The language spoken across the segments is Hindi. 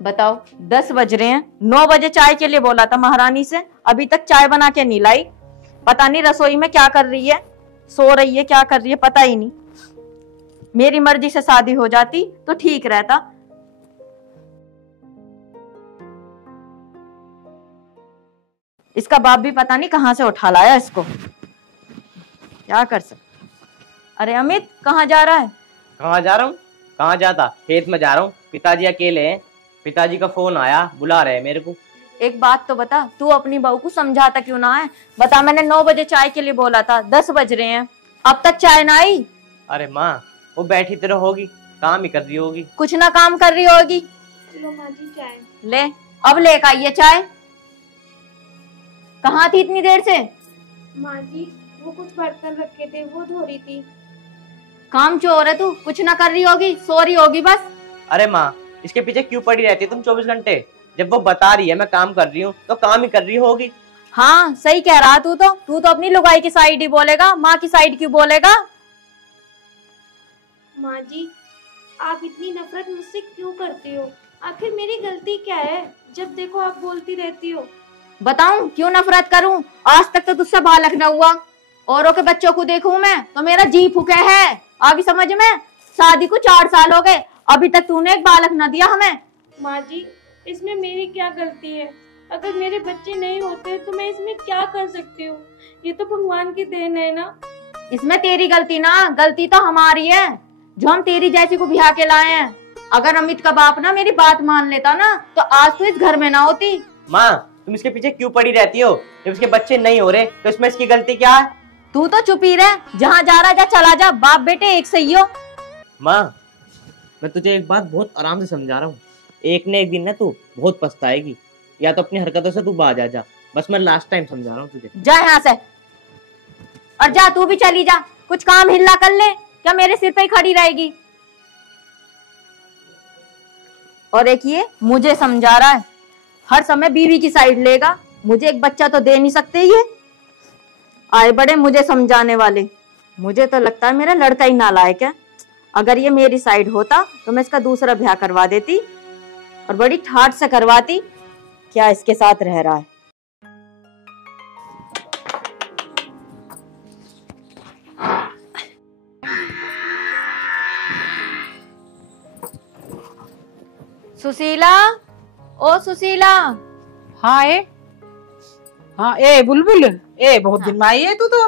बताओ 10 बज रहे हैं, 9 बजे चाय के लिए बोला था महारानी से, अभी तक चाय बना के नहीं लाई। पता नहीं रसोई में क्या कर रही है, सो रही है, क्या कर रही है पता ही नहीं। मेरी मर्जी से शादी हो जाती तो ठीक रहता। इसका बाप भी पता नहीं कहां से उठा लाया इसको, क्या कर सकते। अरे अमित कहाँ जा रहा है? कहाँ जा रहा हूँ? कहाँ जाता, खेत में जा रहा हूँ। पिताजी अकेले हैं, पिताजी का फोन आया, बुला रहे हैं मेरे को। एक बात तो बता, तू अपनी बहू को समझाता क्यों ना है? बता, मैंने 9 बजे चाय के लिए बोला था, 10 बज रहे हैं, अब तक चाय ना आई। अरे माँ, वो बैठी तो होगी, काम ही कर रही होगी। कुछ ना काम कर रही होगी। लो माँ जी चाय। ले, अब लेकर आइए चाय। कहाँ थी इतनी देर से? माँ जी वो कुछ बर्तन रखे थे वो धो रही थी। काम चोर है तू, कुछ ना कर रही होगी, सो रही होगी बस। अरे माँ, इसके पीछे क्यों पड़ी रहती है तुम 24 घंटे? जब वो बता रही है मैं काम कर रही हूँ तो काम ही कर रही होगी। हाँ सही कह रहा तू तो अपनी लुगाई की साइड ही बोलेगा, माँ की साइड क्यों बोलेगा? माँ जी आप इतनी नफरत मुझसे क्यों करती हो? आखिर मेरी गलती क्या है? जब देखो आप बोलती रहती हो। बताऊं क्यों नफरत करूं? आज तक तो तुझसे बालक न हुआ, औरों के बच्चों को देखूं मैं तो मेरा जी फूके है। आगे समझ में, शादी को 4 साल हो गए, अभी तक तूने एक बालक न दिया हमें। माँ जी इसमें मेरी क्या गलती है? अगर मेरे बच्चे नहीं होते तो मैं इसमें क्या कर सकती हूँ? ये तो भगवान की देन है ना। इसमें तेरी गलती ना, गलती तो हमारी है जो हम तेरी जैसी को ब्याह के लाए हैं। अगर अमित का बाप ना मेरी बात मान लेता ना तो आज तो इस घर में ना होती। माँ तुम इसके पीछे क्यों पड़ी रहती हो? जब इसके बच्चे नहीं हो रहे तो इसमें इसकी गलती क्या है? तू तो चुप ही रह, जहाँ जा रहा जा चला जा, बाप बेटे एक सही हो। माँ मैं तुझे एक बात बहुत आराम से समझा रहा हूँ, एक न एक दिन ना तू बहुत पछताएगी। या तो अपनी हरकतों से तू बाज आ जा, बस मैं लास्ट टाइम समझा रहा हूँ तुझे। जा यहाँ से, और जा तू भी चली जा, कुछ काम हिल्ला कर ले, क्या मेरे सिर पे ही खड़ी रहेगी? और एक ये मुझे समझा रहा है, हर समय बीवी की साइड लेगा, मुझे एक बच्चा तो दे नहीं सकते ये। आए बड़े मुझे समझाने वाले, मुझे तो लगता है मेरा लड़का ही नालायक है। अगर ये मेरी साइड होता तो मैं इसका दूसरा ब्याह करवा देती और बड़ी ठाठ से करवाती। क्या इसके साथ रह रहा है? सुशीला, ओ सुशीला। हाँ ए बुलबुल, ए बहुत दिन में आई है तू तो।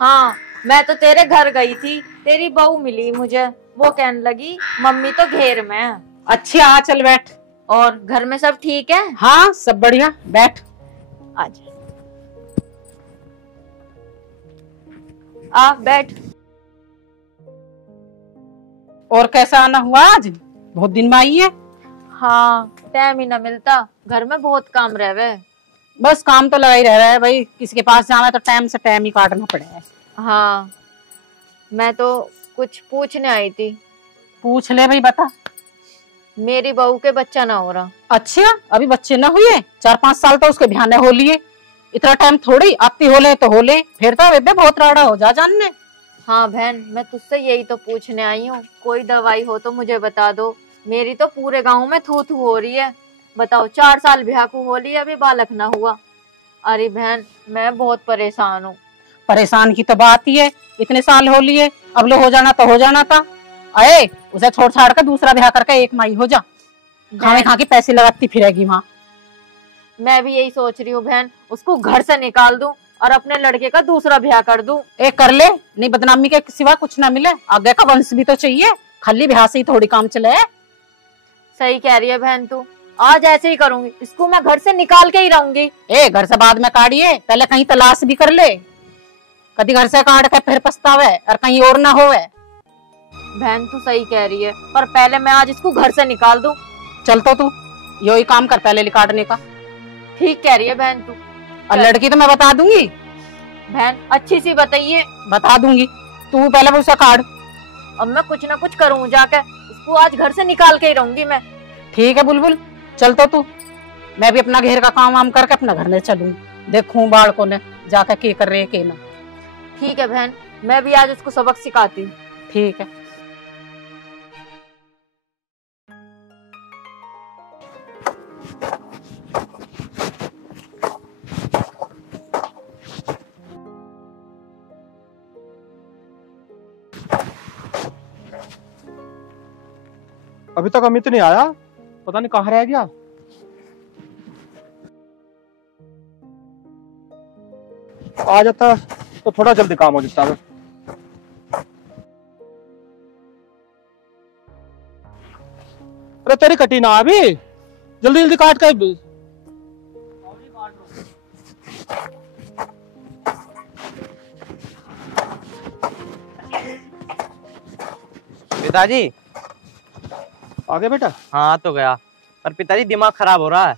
हाँ मैं तो तेरे घर गई थी, तेरी बहू मिली मुझे, वो कहने लगी मम्मी तो घेर में है। अच्छा आ चल बैठ। और घर में सब ठीक है? हाँ सब बढ़िया, बैठ। आजा, आ बैठ। और कैसा आना हुआ आज? बहुत दिन में आई है। हाँ टाइम ही ना मिलता, घर में बहुत काम रहे। बस काम तो लगा ही रह रहा है भाई, किसी के पास जाना है तो टाइम से टाइम ही काटना पड़े है। हाँ मैं तो कुछ पूछने आई थी। पूछ ले भाई, बता। मेरी बहू के बच्चा ना हो रहा। अच्छा अभी बच्चे न हुए? 4-5 साल तो उसके बिहाने हो लिए, इतना टाइम थोड़ी आती हो ले तो हो ले, फिर तो बेबे बहुत राड़ा हो जा जानने। हाँ बहन मैं तुझसे यही तो पूछने आई हूँ, कोई दवाई हो तो मुझे बता दो। मेरी तो पूरे गांव में थू थू हो रही है। बताओ 4 साल ब्याह को हो लिया, अभी बालक ना हुआ। अरे बहन मैं बहुत परेशान हूँ। परेशान की तो बात ही है, इतने साल हो लिए, अब लो हो जाना तो हो जाना था। अरे उसे छोड़ छाड़ कर दूसरा ब्याह करके एक माई हो जा, खाने खा के पैसे लगाती फिरेगी माँ। मैं भी यही सोच रही हूँ बहन, उसको घर से निकाल दूं और अपने लड़के का दूसरा ब्याह कर दूं। एक कर ले, नहीं बदनामी के सिवा कुछ ना मिले, आगे का वंश भी तो चाहिए, खाली ब्याह से ही थोड़ी काम चले। सही कह रही है बहन तू, आज ऐसे ही करूंगी, इसको मैं घर से निकाल के ही रहूंगी। ए घर से बाद में काढ़िए, पहले कहीं तलाश भी कर ले, कभी घर से काट के फिर पछतावे और कहीं और ना होवे। बहन तू सही कह रही है, पर पहले मैं आज इसको घर से निकाल दूं। चल तो तू यही काम कर पहले काटने का। ठीक कह रही है बहन तू। और लड़की तो मैं बता दूंगी बहन, अच्छी सी बताइए। बता दूंगी, तू पहले उसे काट। अब मैं कुछ ना कुछ करूँ जाके, इसको आज घर से निकाल के ही रहूंगी मैं। ठीक है बुलबुल, चल तो तू, मैं भी अपना घेर का काम वाम करके अपना घर में चलूं, देखूं बालकों ने जाकर के कर रहे के ना। ठीक है बहन, मैं भी आज उसको सबक सिखाती हूँ। ठीक है। अभी तक अमित नहीं आया, पता नहीं कहाँ रह गया। आ जाता तो थोड़ा जल्दी काम हो जाता है। अरे तेरी कटी ना अभी, जल्दी जल्दी काट कर। पिताजी आ गया बेटा? हाँ तो गया, पर पिताजी दिमाग खराब हो रहा है।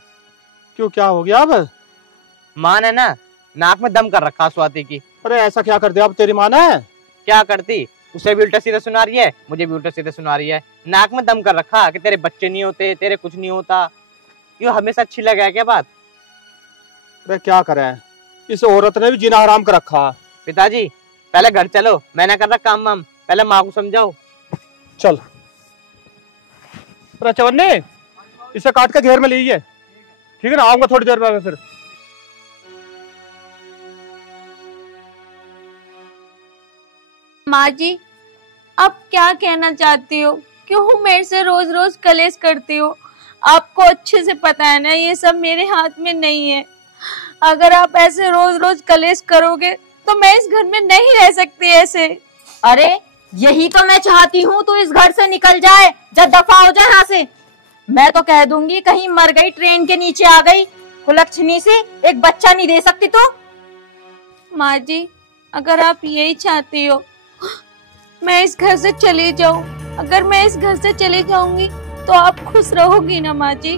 क्यों, क्या हो गया अब? माँ ने ना नाक में दम कर रखा स्वाति की। अरे ऐसा क्या कर दिया अब तेरी माँ ने? क्या करती, उसे भी उल्टा सीधा सुना रही है, मुझे भी उल्टा सीधा सुना रही है। नाक में दम कर रखा कि तेरे बच्चे नहीं होते, तेरे कुछ नहीं होता। क्यों, हमेशा अच्छी लगा क्या बात? अरे क्या करें, इस औरत ने भी जीना हराम कर रखा। पिताजी पहले घर चलो, मैंने कर रहा काम वाम, पहले माँ को समझाओ। चल। अरे चवन्ने, इसे काट के घेर में लीजिए, ठीक है ना? आऊंगा थोड़ी देर में फिर। माँ जी, आप क्या कहना चाहती हो? क्यों मेरे से रोज रोज कलेश करती हो? आपको अच्छे से पता है ना ये सब मेरे हाथ में नहीं है। अगर आप ऐसे रोज रोज कलेश करोगे तो मैं इस घर में नहीं रह सकती ऐसे। अरे यही तो मैं चाहती हूँ, तू इस घर से निकल जाए, जब दफा हो जाए यहाँ से। मैं तो कह दूंगी कहीं मर गई, ट्रेन के नीचे आ गई, कुलक्षणी से एक बच्चा नहीं दे सकती तू। माँ जी, अगर आप यही चाहती हो मैं इस घर से चली जाऊं, अगर मैं इस घर से चली जाऊंगी तो आप खुश रहोगी ना माँ जी?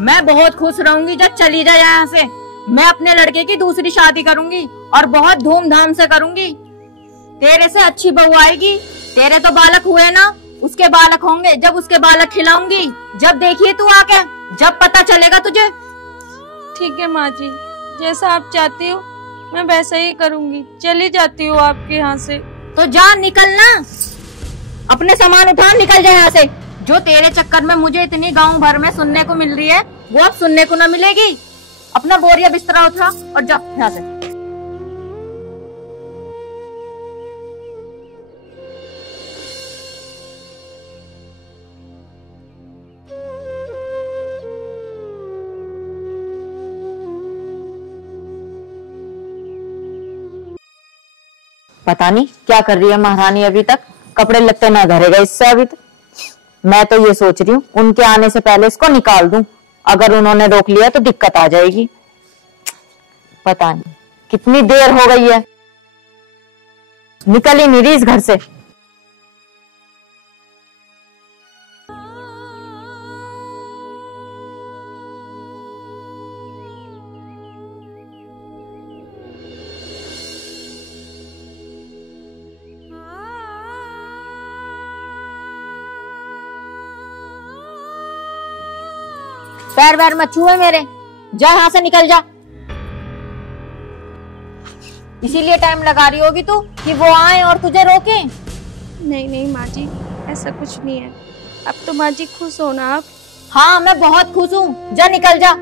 मैं बहुत खुश रहूंगी जब चली जाए यहाँ से। मैं अपने लड़के की दूसरी शादी करूंगी और बहुत धूमधाम से करूंगी। तेरे से अच्छी बहू आएगी। तेरे तो बालक हुए ना, उसके बालक होंगे, जब उसके बालक खिलाऊंगी। जब देखिए तू आके, जब पता चलेगा तुझे। ठीक है माँ जी, जैसा आप चाहती हो मैं वैसा ही करूंगी। चली जाती हूँ आपके यहाँ से। तो जा, निकलना, अपने सामान उठा, निकल जाए यहाँ से। जो तेरे चक्कर में मुझे इतनी गांव भर में सुनने को मिल रही है, वो अब सुनने को न मिलेगी। अपना बोरिया बिस्तरा उठा और जा यहाँ से। पता नहीं क्या कर रही है महारानी अभी तक, कपड़े लगते ना धरेगा इससे अभी तक। मैं तो ये सोच रही हूँ उनके आने से पहले इसको निकाल दूं। अगर उन्होंने रोक लिया तो दिक्कत आ जाएगी। पता नहीं कितनी देर हो गई है, निकल ही नहीं रही इस घर से। पैर वैर मत छुए मेरे, जा यहाँ से, निकल जा। इसीलिए टाइम लगा रही होगी तू कि वो आए और तुझे रोके। नहीं नहीं माँ जी, ऐसा कुछ नहीं है। अब तो माँ जी खुश हो ना आप? हाँ मैं बहुत खुश हूँ, जा निकल जा।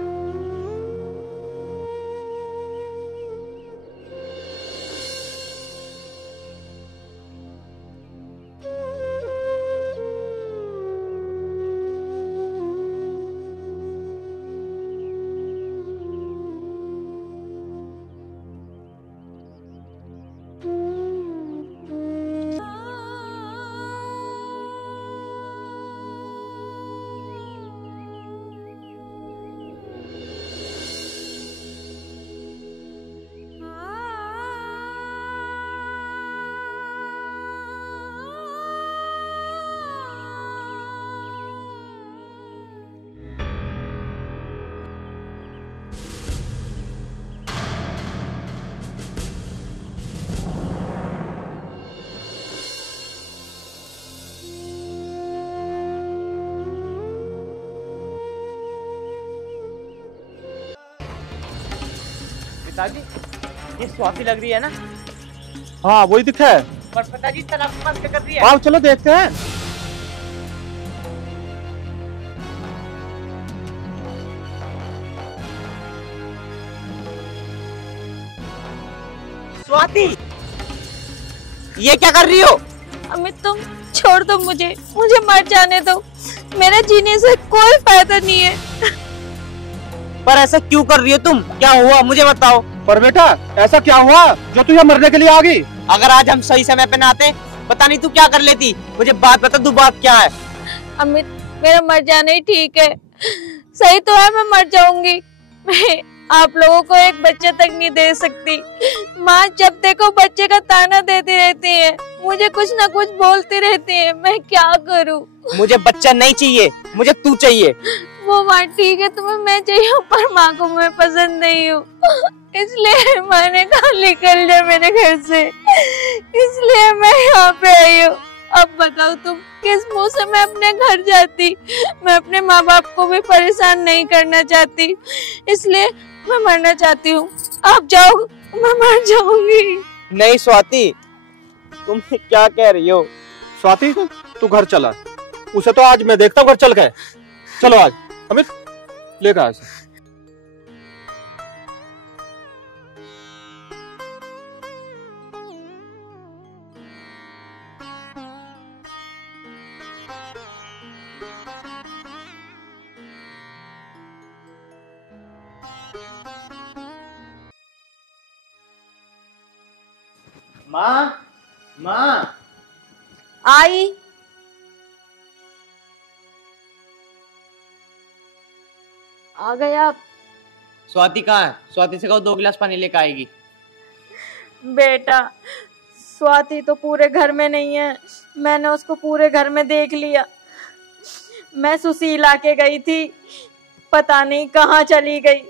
पिताजी ये स्वाति लग रही है ना? हाँ वही दिखा है। पर पिताजी तालाब के पास क्या कर रही है? आओ चलो देखते हैं। स्वाति, ये क्या कर रही हो? अमित तुम छोड़ दो मुझे मर जाने दो। मेरा जीने से कोई फायदा नहीं है। पर ऐसा क्यों कर रही हो तुम? क्या हुआ मुझे बताओ। पर बेटा ऐसा क्या हुआ जो तू यहाँ मरने के लिए आ गई? अगर आज हम सही समय पे ना आते, पता नहीं तू क्या कर लेती। मुझे बात बता, तू बात क्या है? अमित मेरा मर जाना ही ठीक है। सही तो है, मैं मर जाऊंगी। मैं आप लोगों को एक बच्चा तक नहीं दे सकती। माँ जब देखो बच्चे का ताना देती रहती है, मुझे कुछ ना कुछ बोलती रहती है। मैं क्या करूँ? मुझे बच्चा नहीं चाहिए, मुझे तू चाहिए। वो माँ ठीक है, तुम्हें मैं चाहिए, पर माँ को मैं पसंद नहीं हूँ, इसलिए माँ ने कहा निकल जा मेरे घर से, इसलिए मैं यहाँ पे आई हूँ। अब बताओ तुम किस मुंह से मैं अपने घर जाती? मैं अपने माँ बाप को भी परेशान नहीं करना चाहती, इसलिए मैं मरना चाहती हूँ। आप जाओ, मैं मर जाऊंगी। नहीं स्वाति, तुम क्या कह रही हो? स्वाति तू घर चला, उसे तो आज मैं देखता हूँ घर चल गए। चलो आज अमित लेकर आ। माँ, माँ आई। आ गए आप? स्वाति कहाँ है? स्वाति से कहो 2 गिलास पानी लेकर आएगी। बेटा स्वाति तो पूरे घर में नहीं है, मैंने उसको पूरे घर में देख लिया। मैं सुशीला के गई थी, पता नहीं कहाँ चली गई।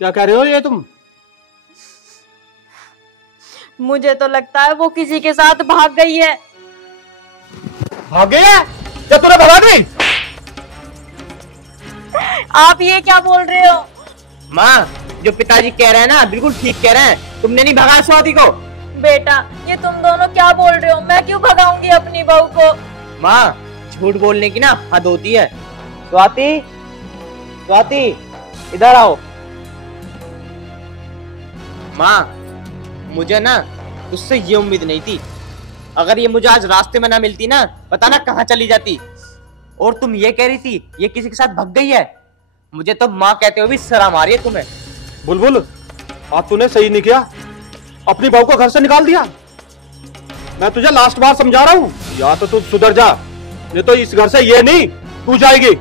क्या कह रहे हो ये तुम? मुझे तो लगता है वो किसी के साथ भाग गई है। भाग गई है? क्या तूने भगा दी? आप ये क्या बोल रहे हो? माँ जो पिताजी कह रहे हैं ना बिल्कुल ठीक कह रहे हैं। तुमने नहीं भगाया स्वाति को? बेटा ये तुम दोनों क्या बोल रहे हो? मैं क्यों भगाऊंगी अपनी बहू को? माँ झूठ बोलने की ना हद होती है। स्वाति, स्वाति इधर आओ। माँ मुझे ना उससे ये उम्मीद नहीं थी। अगर ये मुझे आज रास्ते में ना मिलती ना, पता ना कहाँ चली जाती। और तुम ये कह रही थी ये किसी के साथ भाग गई है। मुझे तो माँ कहते हुए भी शर्म आ रही है तुम्हें। बुलबुल आज तूने सही नहीं किया, अपनी बहू को घर से निकाल दिया। मैं तुझे लास्ट बार समझा रहा हूँ, या तो तू सुधर जा, नहीं तो इस घर से ये नहीं तू जाएगी।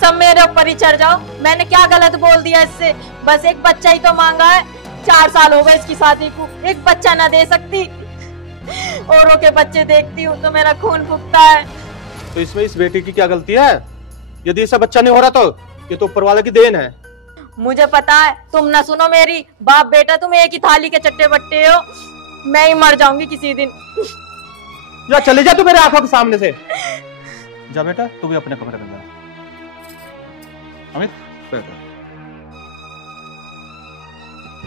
सब मेरे ऊपर ही चढ़ जाओ। मैंने क्या गलत बोल दिया इससे? बस एक बच्चा ही तो मांगा है। 4 साल हो गए इसकी शादी को, एक बच्चा ना दे सकती। औरों के बच्चे देखती हूँ तो मेरा खून फूकता है। तो इसमें इस बेटी की क्या गलती है? यदि इसे बच्चा नहीं हो रहा तो ये तो ऊपर वाले की देन है। मुझे पता है, तुम ना सुनो मेरी। बाप बेटा तुम एक ही थाली के चट्टे बट्टे हो। मैं ही मर जाऊंगी किसी दिन। जा चले जा तू मेरे आंखों के सामने से। जा बेटा तू भी अपने कमरे में जा। अमित बैठ।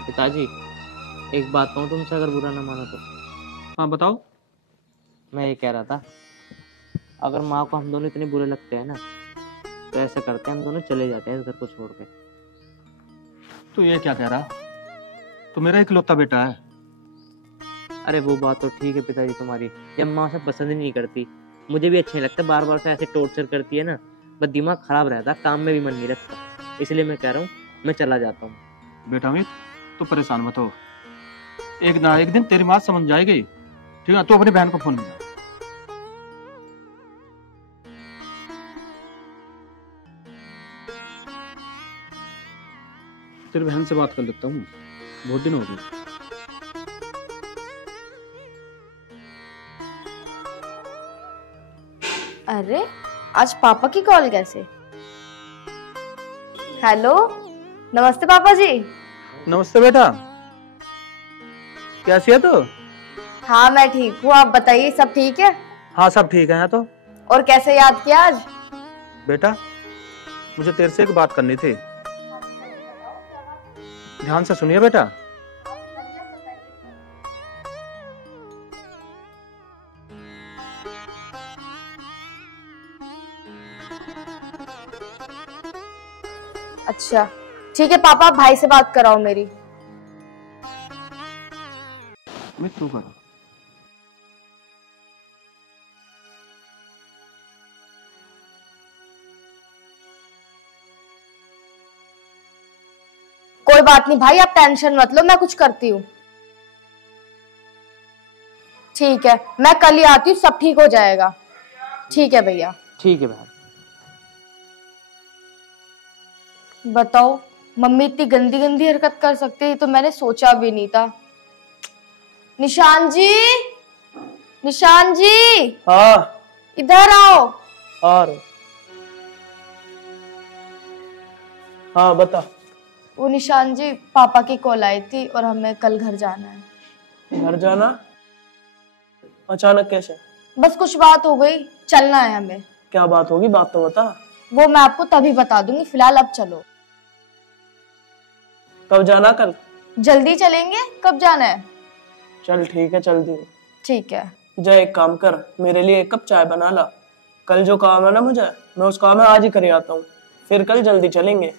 पिताजी एक बात कहूँ तुमसे, अगर बुरा ना मानो तो? हाँ बताओ। मैं ये कह रहा था, अगर माँ को हम दोनों इतने बुरे लगते हैं ना, तो ऐसा करते हैं हम दोनों चले जाते हैं इस घर को छोड़ के। तू ये क्या कह रहा? तू मेरा इकलौता बेटा है। अरे वो बात तो ठीक है पिताजी तुम्हारी, जब माँ से पसंद ही नहीं करती। मुझे भी अच्छा नहीं लगता, बार बार से ऐसे टॉर्चर करती है ना, बस दिमाग खराब रहता, काम में भी मन नहीं लगता। इसलिए मैं कह रहा हूँ मैं चला जाता हूँ। बेटा अमित तू परेशान मत हो, एक ना एक दिन तेरी माँ समझ जाएगी, ठीक है? तू अपनी बहन को फोन मिला। तेरी बहन से बात कर लेता हूँ, बहुत दिन हो गए। अरे आज पापा की कॉल कैसे? हेलो नमस्ते पापा जी। नमस्ते बेटा, कैसी है तू? हाँ मैं ठीक हूँ, आप बताइए सब ठीक है? हाँ सब ठीक है यहाँ तो। और कैसे याद किया आज? बेटा मुझे तेरे से एक बात करनी थी, ध्यान से सुनिए बेटा। अच्छा ठीक है पापा, भाई से बात कराओ मेरी। मैं तू करा। कोई बात नहीं भाई, आप टेंशन मत लो, मैं कुछ करती हूँ। ठीक है, मैं कल ही आती हूँ, सब ठीक हो जाएगा। ठीक है भैया। ठीक है बहन। बताओ, मम्मी इतनी गंदी गंदी हरकत कर सकती है, ये तो मैंने सोचा भी नहीं था। निशान जी, निशान जी। हाँ इधर आओ। आ रहे। हाँ बता। वो निशान जी, पापा की कॉल आई थी और हमें कल घर जाना है। घर जाना? अचानक कैसे? बस कुछ बात हो गई, चलना है हमें। क्या बात होगी, बात तो बता। वो मैं आपको तभी बता दूंगी, फिलहाल अब चलो। कब जाना? कल? जल्दी चलेंगे, कब जाना है? चल ठीक है, चल दी। ठीक है। जा एक काम कर, मेरे लिए 1 कप चाय बना ला। कल जो काम है ना मुझे, मैं उस काम में आज ही कर आता हूँ, फिर कल जल्दी चलेंगे।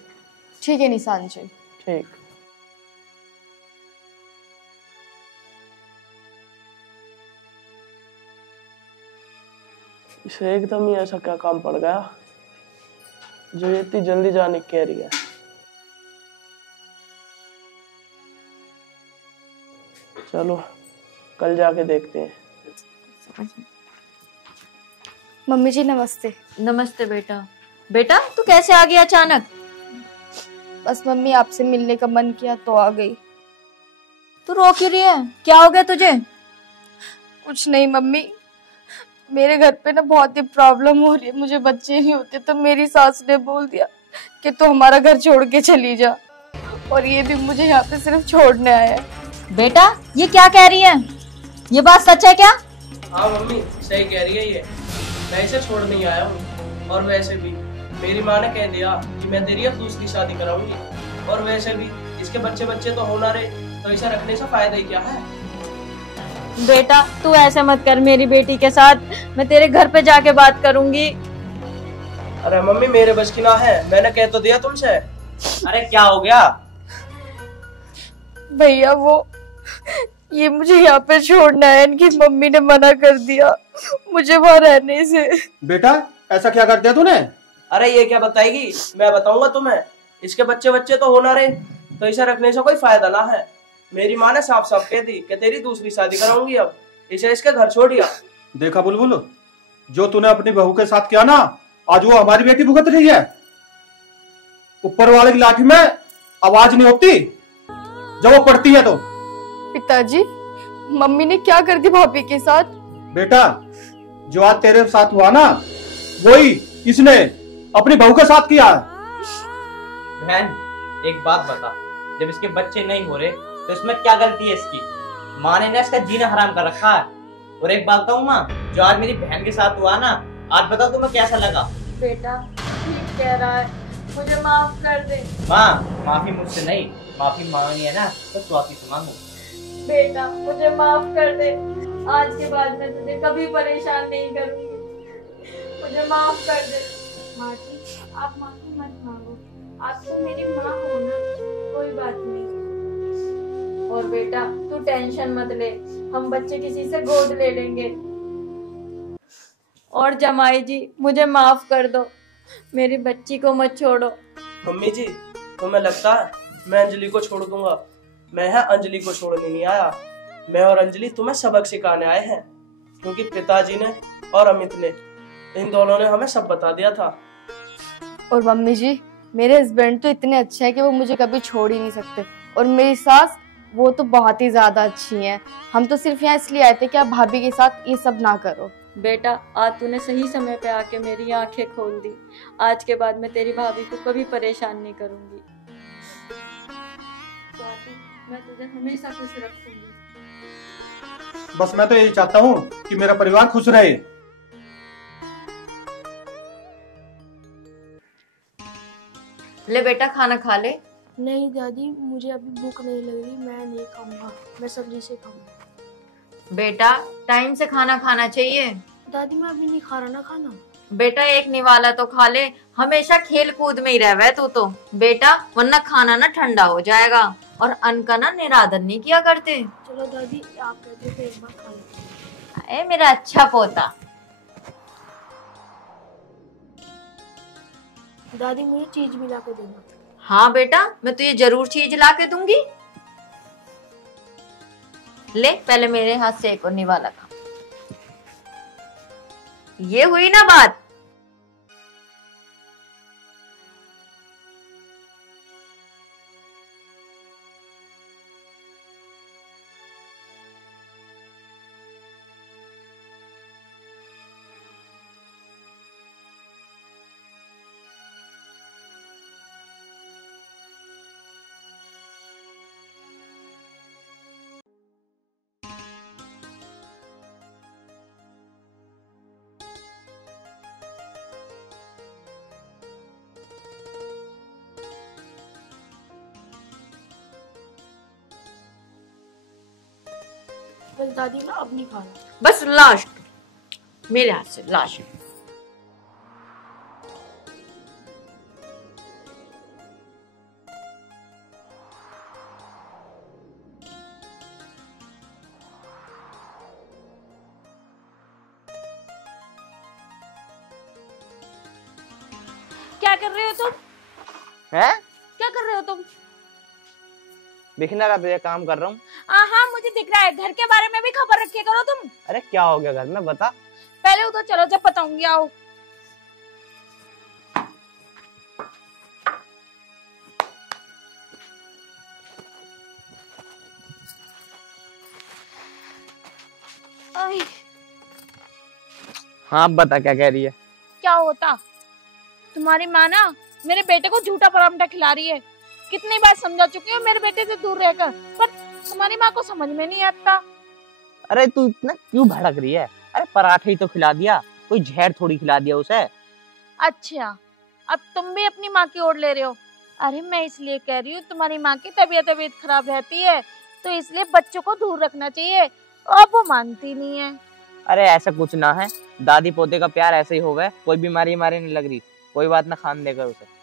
ठीक है निशान जी। ठीक। इसे एकदम ही ऐसा क्या काम पड़ गया जो ये इतनी जल्दी जाने की कह रही है। चलो कल जाके देखते हैं। मम्मी जी नमस्ते। नमस्ते बेटा। बेटा तू कैसे आ गया अचानक? बस मम्मी, आपसे मिलने का मन किया तो आ गई। तू रो क्यों रही है? क्या हो गया तुझे? कुछ नहीं मम्मी, मेरे घर पे ना बहुत ही प्रॉब्लम हो रही है, मुझे बच्चे नहीं होते, तो मेरी सास ने बोल दिया कि तू हमारा घर छोड़ के चली जा, और ये भी मुझे यहाँ पे सिर्फ छोड़ने आया है। बेटा ये क्या कह रही है? ये बात सच है क्या? हाँ मम्मी सही कह रही है ये, मैं इसे छोड़ नहीं आया हूँ। और वैसे भी मेरी माँ ने कह दिया कि मैं तेरी अब दूसरी शादी कराऊंगी, और वैसे भी इसके बच्चे तो हो ना रहे, तो इसे रखने से फायदा ही क्या है। बेटा तू ऐसे मत कर मेरी बेटी के साथ, मैं तेरे घर पे जाके बात करूंगी। अरे मम्मी मेरे बस की ना है, मैंने कह तो दिया तुमसे। अरे क्या हो गया? भैया वो ये मुझे यहाँ पे छोड़ना है, इनकी मम्मी ने मना कर दिया मुझे वहाँ रहने से। बेटा ऐसा क्या कर दिया तूने? अरे ये क्या बताएगी, मैं बताऊंगा तुम्हें। इसके बच्चे तो हो ना रहे, तो इसे रखने से कोई फायदा ना है। मेरी माँ ने साफ साफ कह दी कि तेरी दूसरी शादी कराऊंगी, अब इसे इसके घर छोड़िया। देखा बुलबुल, जो तूने अपनी बहू के साथ किया ना, आज वो हमारी बेटी भुगत रही है। ऊपर वाले की लाठी में आवाज नहीं होती जब वो पड़ती है तो। पिताजी, मम्मी ने क्या कर दी भाभी के साथ? बेटा जो आज तेरे साथ हुआ ना, वही इसने अपनी बहू के साथ किया है। बहन एक बात बता, जब इसके बच्चे नहीं हो रहे तो इसमें क्या गलती है इसकी? माँ ने ना इसका जीना हराम कर रखा है। और एक बात बताऊं माँ, जो आज मेरी बहन के साथ हुआ ना, आज बताओ तुम्हें कैसा लगा? बेटा ठीक कह रहा है, मुझे माफ कर दे। माँ माफी मुझसे नहीं, माफी मांगनी है ना तो स्वाति से मांगो। बेटा मुझे माफ कर दे, आज के बाद मैं तुझे कभी परेशान नहीं करूंगी, मुझे माफ कर दे। माँ जी आप माफी मत मांगो, आप तो मेरी माँ हो ना, कोई बात नहीं। और बेटा तू टेंशन मत ले, हम बच्चे किसी से गोद ले लेंगे। और जमाई जी मुझे माफ कर दो, मेरी बच्ची को मत छोड़ो। मम्मी जी तुम्हें लगता है मैं अंजलि को छोड़ दूंगा? मैं है अंजलि को छोड़ने नहीं आया, मैं और अंजलि तुम्हें सबक सिखाने आए हैं, क्योंकि पिताजी ने और अमित ने, इन दोनों ने हमें सब बता दिया था। और मम्मी जी, मेरे हस्बैंड तो इतने अच्छे हैं कि वो मुझे कभी छोड़ ही नहीं सकते, और मेरी सास वो तो बहुत ही ज्यादा अच्छी हैं। हम तो सिर्फ यहाँ इसलिए आए थे कि आप भाभी के साथ ये सब ना करो। बेटा आज तूने सही समय पे आके मेरी आंखें खोल दी, आज के बाद मैं तेरी भाभी को कभी परेशान नहीं करूंगी। मैं तुझे हमेशा खुश रखूंगी। बस मैं तो यही चाहता हूँ कि मेरा परिवार खुश रहे। ले बेटा खाना खा ले। नहीं दादी, मुझे अभी भूख नहीं लग रही, मैं नहीं खाऊंगा, मैं सब्जी से खाऊंगा। बेटा टाइम से खाना खाना चाहिए। दादी मैं अभी नहीं खा रहा ना खाना। बेटा एक निवाला तो खा ले, हमेशा खेल कूद में ही रह तू तो बेटा, वरना खाना ना ठंडा हो जाएगा। और अन्न का ना निरादर नहीं किया करते। चलो दादी आप कहते हो तो एक बार खा लेते हैं। ए मेरा अच्छा पोता। दादी मुझे चीज भी ला के देना। हाँ बेटा मैं तुझे जरूर चीज ला के दूंगी। ले पहले मेरे हाथ से एक और निवाला खा। ये हुई ना बात। बस दादी मैं अब नहीं खा रहा। बस लास्ट मेरे हाथ से लास्ट। क्या कर रहे हो तुम? है क्या कर रहे हो तुम? दिखना रहा तुझे काम कर रहा हूँ। हाँ मुझे दिख रहा है। घर के बारे में भी खबर रखिए करो तुम। अरे क्या हो गया घर में बता। पहले उधर चलो जब बताऊंगी। आओ। हाँ अब बता क्या कह रही है। क्या होता? तुम्हारी माँ ना मेरे बेटे को झूठा पराठा खिला रही है। कितनी बार समझा चुकी हूँ मेरे बेटे से दूर रहकर, पर तुम्हारी माँ को समझ में नहीं आता। अरे तू इतना क्यों भड़क रही है। अरे पराठा ही तो खिला दिया, कोई जहर थोड़ी खिला दिया उसे। अच्छा अब तुम भी अपनी माँ की ओर ले रहे हो। अरे मैं इसलिए कह रही हूँ तुम्हारी माँ की तबीयत खराब रहती है, तो इसलिए बच्चों को दूर रखना चाहिए। अब वो मानती नहीं है। अरे ऐसा कुछ ना है, दादी पोते का प्यार ऐसे ही होगा, कोई बीमारी नहीं लग रही। कोई बात ना, खान देकर उसे।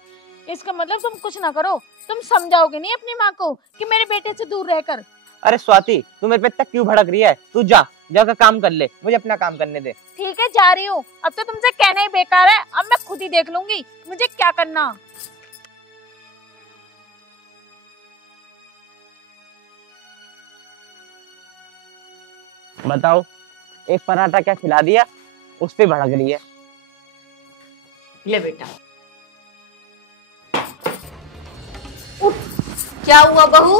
इसका मतलब तुम कुछ ना करो, तुम समझाओगे नहीं अपनी माँ को कि मेरे बेटे से दूर रहकर। अरे स्वाति तू मेरे पे तक क्यों भड़क रही है। तू जाकर काम कर ले, मुझे अपना काम करने दे। ठीक है जा रही हूँ। अब तो तुमसे कहना ही बेकार है, अब मैं खुद ही देख लूंगी मुझे क्या करना। बताओ एक पराठा क्या खिला दिया, उस पे भड़क रही है। ले बेटा। क्या हुआ बहू?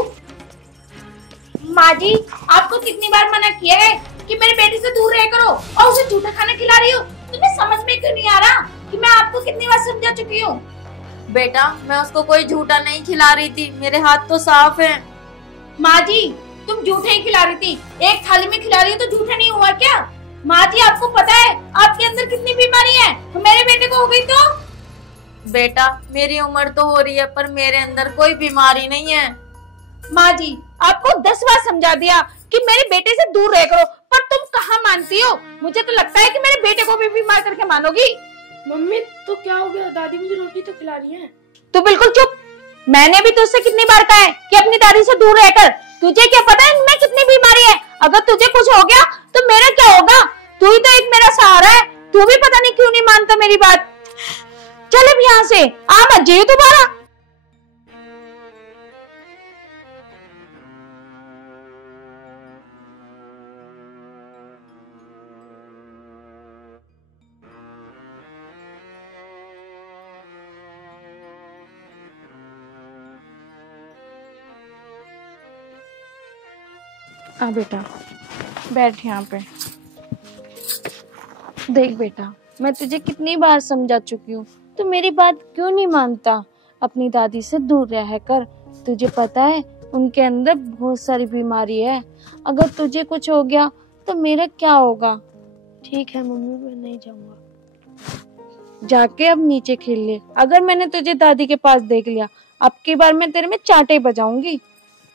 माँ जी आपको कितनी बार मना किया है कि मेरे बेटे से दूर रह करो, और उसे झूठा खाना खिला रही हो। तुम्हें समझ में क्यों नहीं आ रहा कि मैं आपको कितनी बार समझा चुकी हूँ। बेटा मैं उसको कोई झूठा नहीं खिला रही थी, मेरे हाथ तो साफ है। माँ जी तुम झूठे ही खिला रही थी, एक थाली में खिला रही हो तो झूठा नहीं हुआ क्या? माँ जी आपको पता है आपके अंदर कितनी बीमारी है, तो मेरे बेटे को हो गई तो? बेटा मेरी उम्र तो हो रही है, पर मेरे अंदर कोई बीमारी नहीं है। माँ जी आपको 10 बार समझा दिया कि मेरे बेटे से दूर रह करो, पर तुम कहाँ मानती हो। मुझे तो लगता है कि मेरे बेटे को भी बीमार करके मानोगी। मम्मी तो क्या हो गया, दादी मुझे रोटी तो खिला रही है। तू बिल्कुल चुप। मैंने भी तुझसे कितनी बार कहा है कि अपनी दादी से दूर रहकर। तुझे क्या पता है इनमें कितनी बीमारी है। अगर तुझे कुछ हो गया तो मेरा क्या होगा? तू ही तो एक मेरा सहारा है। तू भी पता नहीं क्यों नहीं मानता मेरी बात। चल अब यहाँ से आ मत जाइए दोबारा। आ बेटा बैठ यहाँ पे। देख बेटा मैं तुझे कितनी बार समझा चुकी हूँ, तू मेरी बात क्यों नहीं मानता। अपनी दादी से दूर रह कर। तुझे पता है उनके अंदर बहुत सारी बीमारी है, अगर तुझे कुछ हो गया तो मेरा क्या होगा। ठीक है मम्मी मैं नहीं जाऊंगा। जाके अब नीचे खेल ले। अगर मैंने तुझे दादी के पास देख लिया अब की बार मैं तेरे में चांटे बजाऊंगी,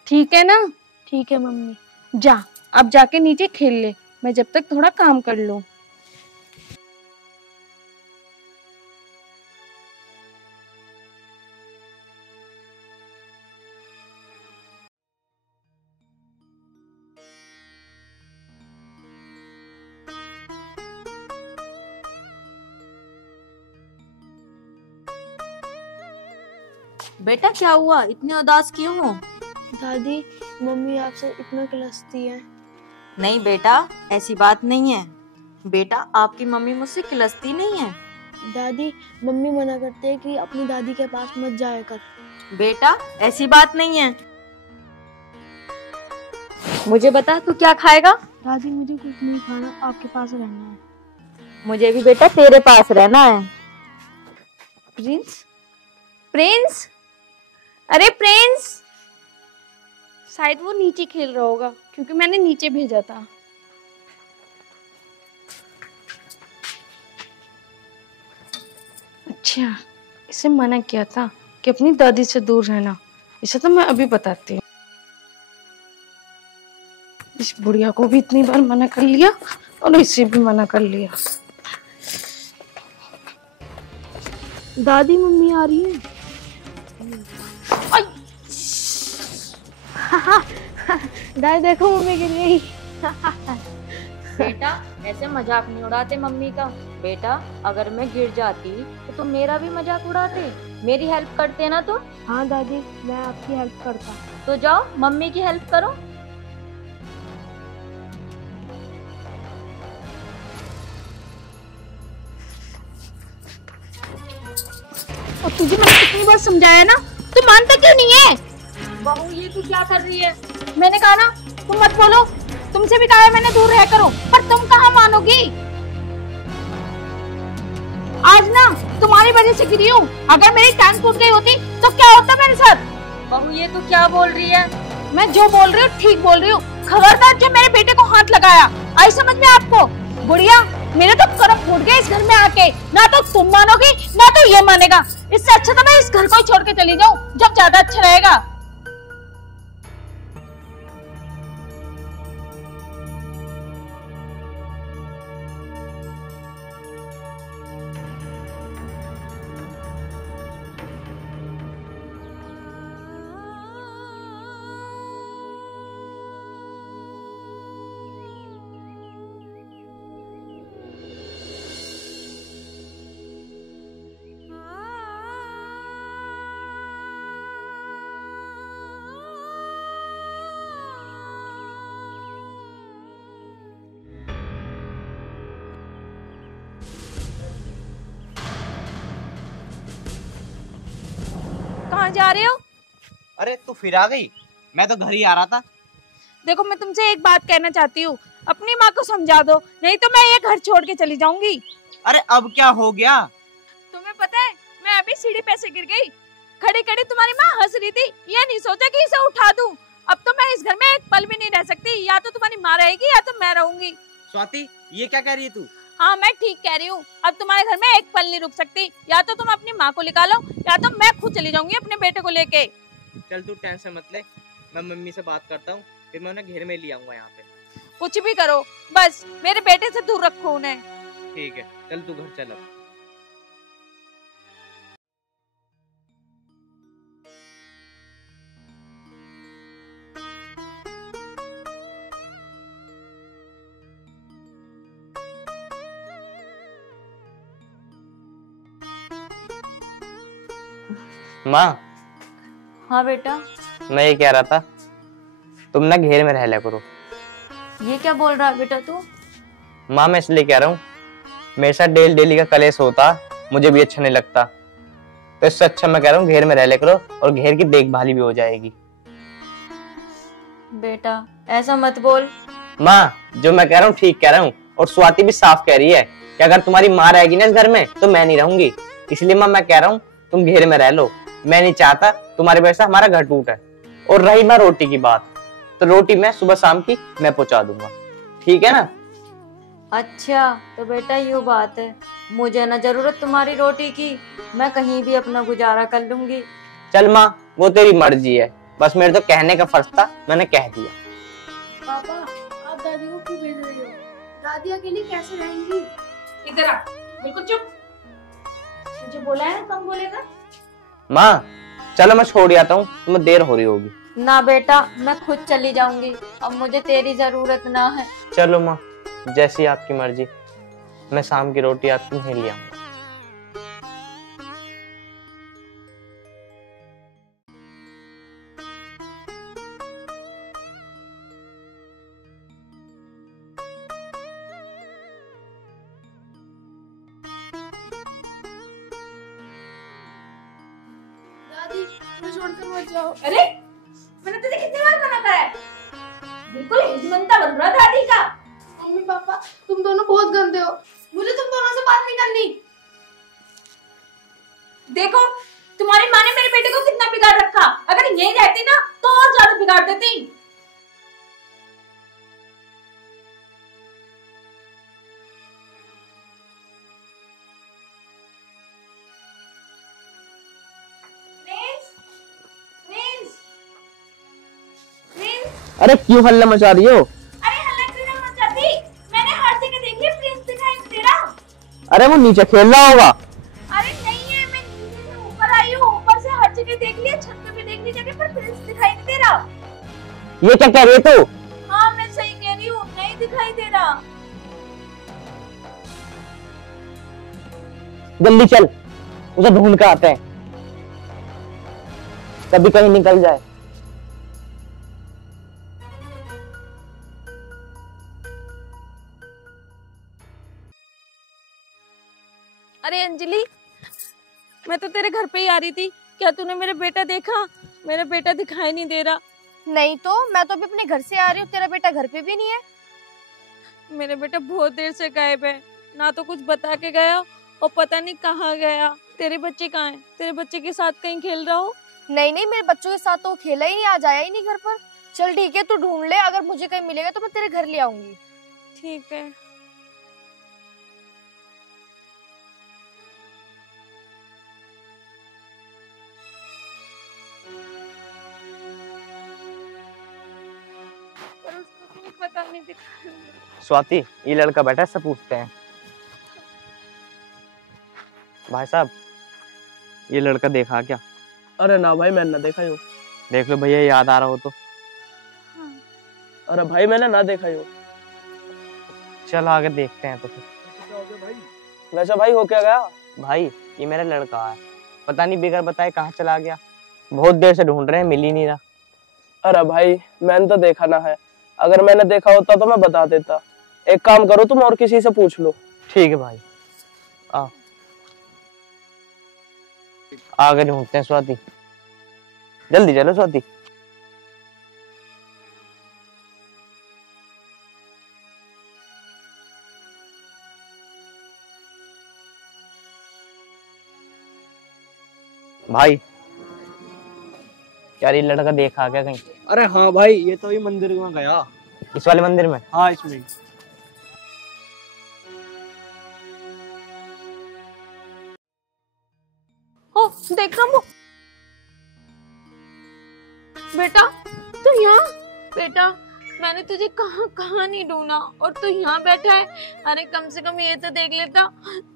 ठीक है ना? ठीक है मम्मी। जा अब जाके नीचे खेल ले, मैं जब तक थोड़ा काम कर लूं। बेटा क्या हुआ, इतने उदास क्यों हो? दादी, मम्मी आपसे इतना किलसती है। नहीं बेटा, ऐसी बात नहीं है। बेटा आपकी मम्मी मुझसे किलसती नहीं है। दादी, मम्मी मना करते हैं कि अपनी दादी के पास मत जाया कर। बेटा ऐसी बात नहीं है। मुझे बता तू क्या खाएगा? दादी, मुझे कुछ नहीं खाना, आपके पास रहना है। मुझे भी बेटा तेरे पास रहना है। प्रिंस, प्रिंस, अरे प्रिंस। शायद वो नीचे खेल रहा होगा क्योंकि मैंने नीचे भेजा था। अच्छा, इसे मना किया था कि अपनी दादी से दूर रहना। इसे तो मैं अभी बताती हूँ। इस बुढ़िया को भी इतनी बार मना कर लिया और इसे भी मना कर लिया। दादी, मम्मी आ रही है। दादी देखो, मम्मी गिर गई। बेटा ऐसे मजाक नहीं उड़ाते मम्मी का। बेटा अगर मैं गिर जाती तो तुम मेरा भी मजाक उड़ाते, मेरी हेल्प करते ना। तो हाँ दादी, मैं आपकी हेल्प करता। तो जाओ मम्मी की हेल्प करो। और तुझे मैंने कितनी बार समझाया ना, तू मानता क्यों नहीं है? बहू ये तू क्या कर रही है? मैंने कहा ना तुम मत बोलो, तुमसे भी कहा है मैंने दूर रह करो, पर तुम कहाँ मानोगी? आज ना तुम्हारी वजह से गिरी हूँ। अगर मेरी टांग टूट गई होती तो क्या होता मेरे साथ? बहू ये तू क्या बोल रही है? मैं जो बोल रही हूँ ठीक बोल रही हूँ। खबरदार जो मेरे बेटे को हाथ लगाया। आई समझ में आपको? बुढ़िया, मेरे तो कर्म फूट गए इस घर में आके। ना तो तुम मानोगी ना तो ये मानेगा। इससे अच्छा तो मैं इस घर को ही छोड़ के चली जाऊं, जब ज्यादा अच्छा रहेगा। कहाँ जा रहे हो? अरे तू फिर आ गई? मैं तो घर ही आ रहा था। देखो मैं तुमसे एक बात कहना चाहती हूँ, अपनी माँ को समझा दो, नहीं तो मैं ये घर छोड़ के चली जाऊंगी। अरे अब क्या हो गया? तुम्हें पता है मैं अभी सीढ़ी पे से गिर गई। खड़ी खड़ी तुम्हारी माँ हंस रही थी, ये नहीं सोचा कि इसे उठा दूं। अब तो मैं इस घर में एक पल भी नहीं रह सकती। या तो तुम्हारी माँ रहेगी या तो मैं रहूंगी। स्वाति ये क्या कह रही है तू? हाँ मैं ठीक कह रही हूँ। अब तुम्हारे घर में एक पल नहीं रुक सकती। या तो तुम अपनी माँ को निकालो या तो मैं खुद चली जाऊंगी अपने बेटे को लेके। चल तू टेंशन मत ले, मैं मम्मी से बात करता हूँ, फिर मैं उन्हें घेर में ले आऊंगा यहाँ पे। कुछ भी करो, बस मेरे बेटे से दूर रखो उन्हें। ठीक है, चल तू घर चल अब। माँ। हाँ बेटा। मैं ये कह रहा था, तुम ना घेर में रह लिया करो। ये क्या बोल रहा है बेटा तू? माँ मैं इसलिए कह रहा हूँ, मेरे साथ डेली का कलेश होता, मुझे भी अच्छा नहीं लगता। तो इससे अच्छा मैं कह रहा हूँ घेर में रह लिया करो और घेर की देखभाली भी हो जाएगी। बेटा ऐसा मत बोल। माँ जो मैं कह रहा हूँ ठीक कह रहा हूँ, और स्वाति भी साफ कह रही है कि अगर तुम्हारी माँ रहेगी ना इस घर में तो मैं नहीं रहूंगी। इसलिए माँ मैं कह रहा हूँ तुम घेर में रह लो। मैं नहीं चाहता तुम्हारे वजह से हमारा घर टूटे। और रही मैं रोटी की बात, तो रोटी मैं सुबह शाम की मैं पहुंचा दूंगा, ठीक है ना? अच्छा तो बेटा ये बात है, मुझे ना जरूरत तुम्हारी रोटी की, मैं कहीं भी अपना गुजारा कर लूंगी। चल माँ वो तेरी मर्जी है, बस मेरे तो कहने का फर्ज था, मैंने कह दिया। पापा, आप दादी को क्यों भेज रही हो? दादी अकेली कैसे रहेंगी? इधर आ, बिल्कुल चुप। मुझे बोला है ना कम बोलेगा। माँ चलो मैं छोड़ आता हूँ, तुम्हें देर हो रही होगी। ना बेटा मैं खुद चली जाऊंगी, अब मुझे तेरी जरूरत ना है। चलो माँ जैसी आपकी मर्जी, मैं शाम की रोटी आपकी नहीं ले आऊंगा। मुझे छोड़कर मत जाओ। अरे मैंने तुझे कितनी बार मना करा है? बिल्कुल हिजमंता बन रहा दादी का। मम्मी पापा तुम दोनों बहुत गंदे हो, मुझे तुम दोनों से बात नहीं करनी। देखो तुम्हारी माँ ने मेरे बेटे को कितना बिगाड़ रखा, अगर यही रहती ना तो और ज्यादा बिगाड़ देती। अरे क्यों हल्ला मचा रही हो? अरे हल्ला क्यों नहीं मचाती? मैंने हर जगह देख लिया, प्रिंस दिखाई नहीं दे रहा। अरे वो नीचे खेल रहा होगा। अरे नहीं है, मैं नीचे से ऊपर आई हूँ, ऊपर से हर जगह देख लिया, छत पे भी देख ली जगह पर प्रिंस दिखाई नहीं दे रहा। ये क्या कह रही है तू? हाँ मैं सही कह रही हूँ, नहीं दिखाई दे रहा। जल्दी चल, उसे ढूंढ कर आते हैं, कभी कहीं निकल जाए। अरे अंजलि, मैं तो तेरे घर पे ही आ रही थी, क्या तूने मेरा बेटा देखा? मेरा बेटा दिखाई नहीं दे रहा। नहीं तो मैं तो अभी अपने घर से आ रही हूँ, तेरा बेटा घर पे भी नहीं है। मेरा बेटा बहुत देर से गायब है, ना तो कुछ बता के गया और पता नहीं कहाँ गया। तेरे बच्चे कहाँ हैं? तेरे बच्चे के साथ कहीं खेल रहा हो? नहीं नहीं, मेरे बच्चों के साथ तो खेला ही नहीं, आज आया ही नहीं घर पर। चल ठीक है, तू ढूंढ ले, अगर मुझे कहीं मिलेगा तो मैं तेरे घर ले आऊंगी। ठीक है। पर उसको कोई पता नहीं दिखा। स्वाति, ये लड़का बैठा है, सब पूछते हैं। भाई साहब, ये लड़का देखा क्या? अरे ना भाई, मैंने ना देखा हो। देख लो भैया, याद आ रहा हो तो। हाँ। अरे भाई मैंने ना देखा हो। चल आगे देखते हैं तो फिर। वैसे भाई हो क्या गया? भाई ये मेरा लड़का है, पता नहीं बिगड़ बताए कहाँ चला गया, बहुत देर से ढूंढ रहे हैं, मिल ही नहीं रहा। अरे भाई मैंने तो देखा ना है, अगर मैंने देखा होता तो मैं बता देता। एक काम करो तुम और किसी से पूछ लो। ठीक है भाई, आ आगे ढूंढते हैं। स्वाति जल्दी चलो स्वाति। भाई यार, ये लड़का देखा क्या कहीं? अरे हाँ भाई, ये तो ये मंदिर में गया। इस वाले मंदिर में? हाँ इसमें। ओ देख रहा हूँ बेटा, तू यहाँ? बेटा मैंने तुझे कहाँ कहाँ नहीं ढूंढा और तू यहाँ बैठा है। अरे कम से कम ये तो देख लेता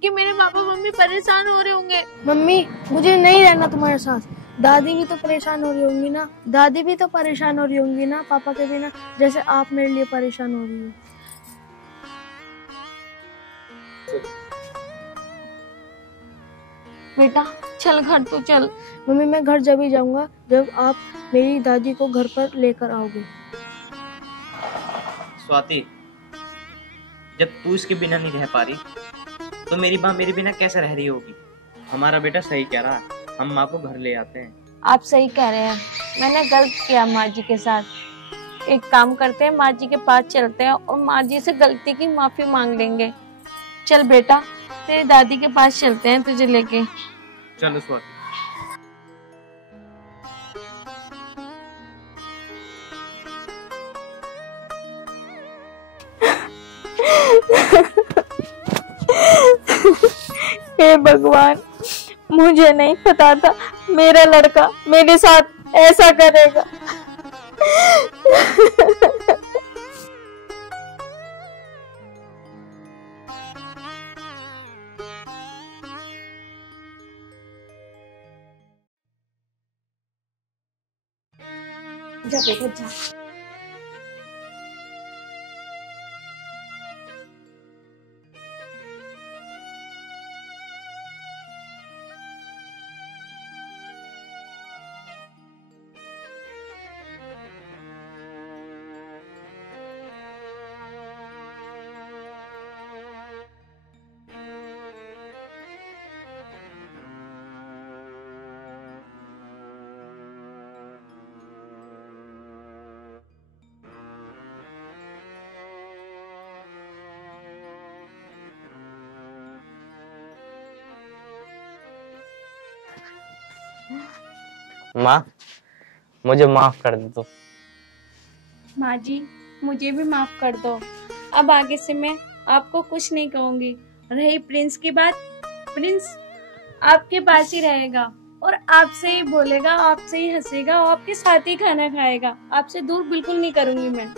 कि मेरे पापा मम्मी परेशान हो रहे होंगे। मम्मी मुझे नहीं रहना तुम्हारे साथ, दादी भी तो परेशान हो रही होंगी ना, दादी भी तो परेशान हो रही होंगी ना पापा के बिना, जैसे आप मेरे लिए परेशान हो रही हो। बेटा चल घर तो चल। मम्मी मैं घर जब ही जाऊंगा जब आप मेरी दादी को घर पर लेकर आओगे। स्वाति, जब तू इसके बिना नहीं रह पा रही तो मेरी माँ मेरे बिना कैसे रह रही होगी? हमारा बेटा सही कह रहा है, हम माँ को घर ले आते हैं। आप सही कह रहे हैं, मैंने गलत किया माँ जी के साथ। एक काम करते हैं, माँ जी के पास चलते हैं और माँ जी से गलती की माफी मांग लेंगे। चल बेटा, तेरी दादी के पास चलते हैं तुझे लेके। चलो स्वाति। हे भगवान, मुझे नहीं पता था मेरा लड़का मेरे साथ ऐसा करेगा। जा बेटा जा। माँ मुझे माफ कर दे तू। माँ जी मुझे भी माफ कर दो। अब आगे से मैं आपको कुछ नहीं कहूंगी। रही प्रिंस की बात, प्रिंस आपके पास ही रहेगा और आपसे ही बोलेगा, आपसे ही हंसेगा और आपके साथ ही खाना खाएगा। आपसे दूर बिल्कुल नहीं करूंगी मैं।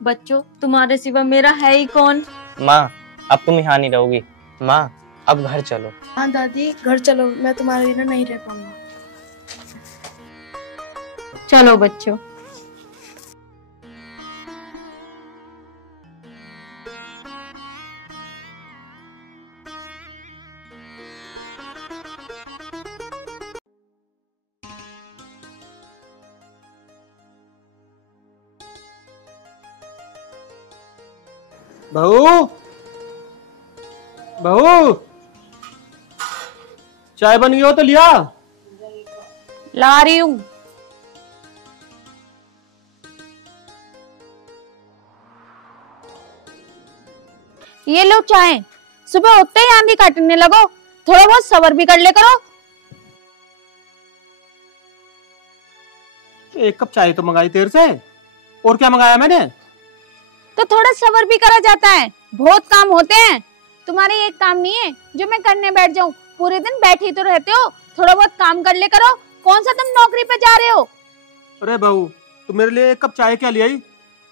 बच्चों तुम्हारे सिवा मेरा है ही कौन। माँ अब तुम यहाँ नहीं रहोगी। माँ अब घर चलो। हाँ दादी घर चलो, मैं तुम्हारे बिना नहीं रह पाऊंगा। चलो बच्चों। बहू, बहू, चाय बन गई हो तो लिया। ला रही हूँ। ये लो चाय। सुबह उठते ही आंधी काटने लगो, थोड़ा बहुत सब्र भी कर ले करो। एक कप चाय तो मंगाई देर से, और क्या मंगाया मैंने? तो थोड़ा सब्र भी करा जाता है, बहुत काम होते हैं। तुम्हारे एक काम नहीं है जो मैं करने बैठ जाऊं। पूरे दिन बैठे ही तो रहते हो, थोड़ा बहुत काम कर ले करो। कौन सा तुम नौकरी पे जा रहे हो? अरे बहू तू मेरे लिए एक कप चाय क्या ले आई?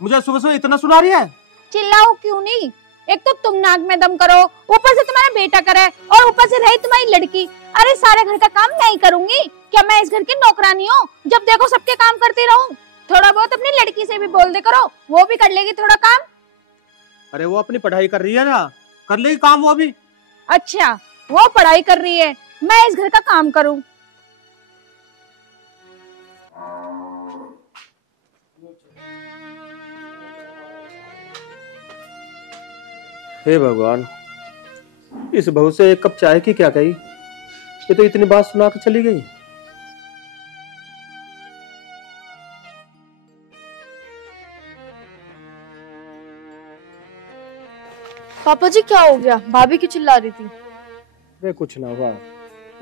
मुझे सुबह सुबह इतना सुना रही है। चिल्लाओ क्यों नहीं? एक तो तुम नाक में दम करो, ऊपर से तुम्हारा बेटा करे और ऊपर से रही तुम्हारी लड़की। अरे सारे घर का काम मैं ही करूंगी क्या? मैं इस घर की नौकरानी हूँ जब देखो सबके काम करती रहूं? थोड़ा बहुत अपनी लड़की से भी बोल दे करो, वो भी कर लेगी थोड़ा काम। अरे वो अपनी पढ़ाई कर रही है ना, कर लेगी काम वो भी। अच्छा वो पढ़ाई कर रही है, मैं इस घर का काम करूं। हे भगवान, इस बहू से एक कप चाय की क्या कही? ये तो इतनी बात सुना के चली गई। पापा जी क्या हो गया? भाभी क्यों चिल्ला रही थी? अरे कुछ ना हुआ,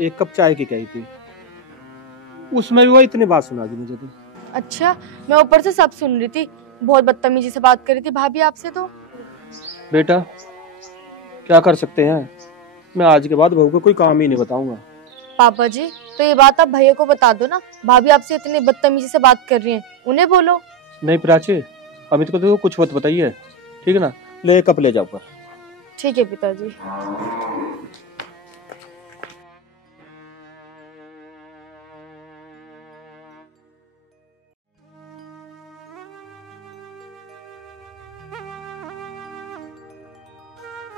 एक कप चाय की कही थी, उसमें भी वो इतनी बात सुना दी मुझे तो। अच्छा मैं ऊपर से सब सुन रही थी, बहुत बदतमीजी से बात कर रही थी भाभी आपसे। तो बेटा क्या कर सकते हैं, मैं आज के बाद बहू को कोई काम ही नहीं बताऊंगा। पापा जी तो ये बात आप भैया को बता दो ना, भाभी आपसे इतनी बदतमीजी से बात कर रही हैं, उन्हें बोलो। नहीं प्राची, अमित को तो कुछ मत बताइए, ठीक है ना? ले कप ले जाओ पर। ठीक है पिताजी।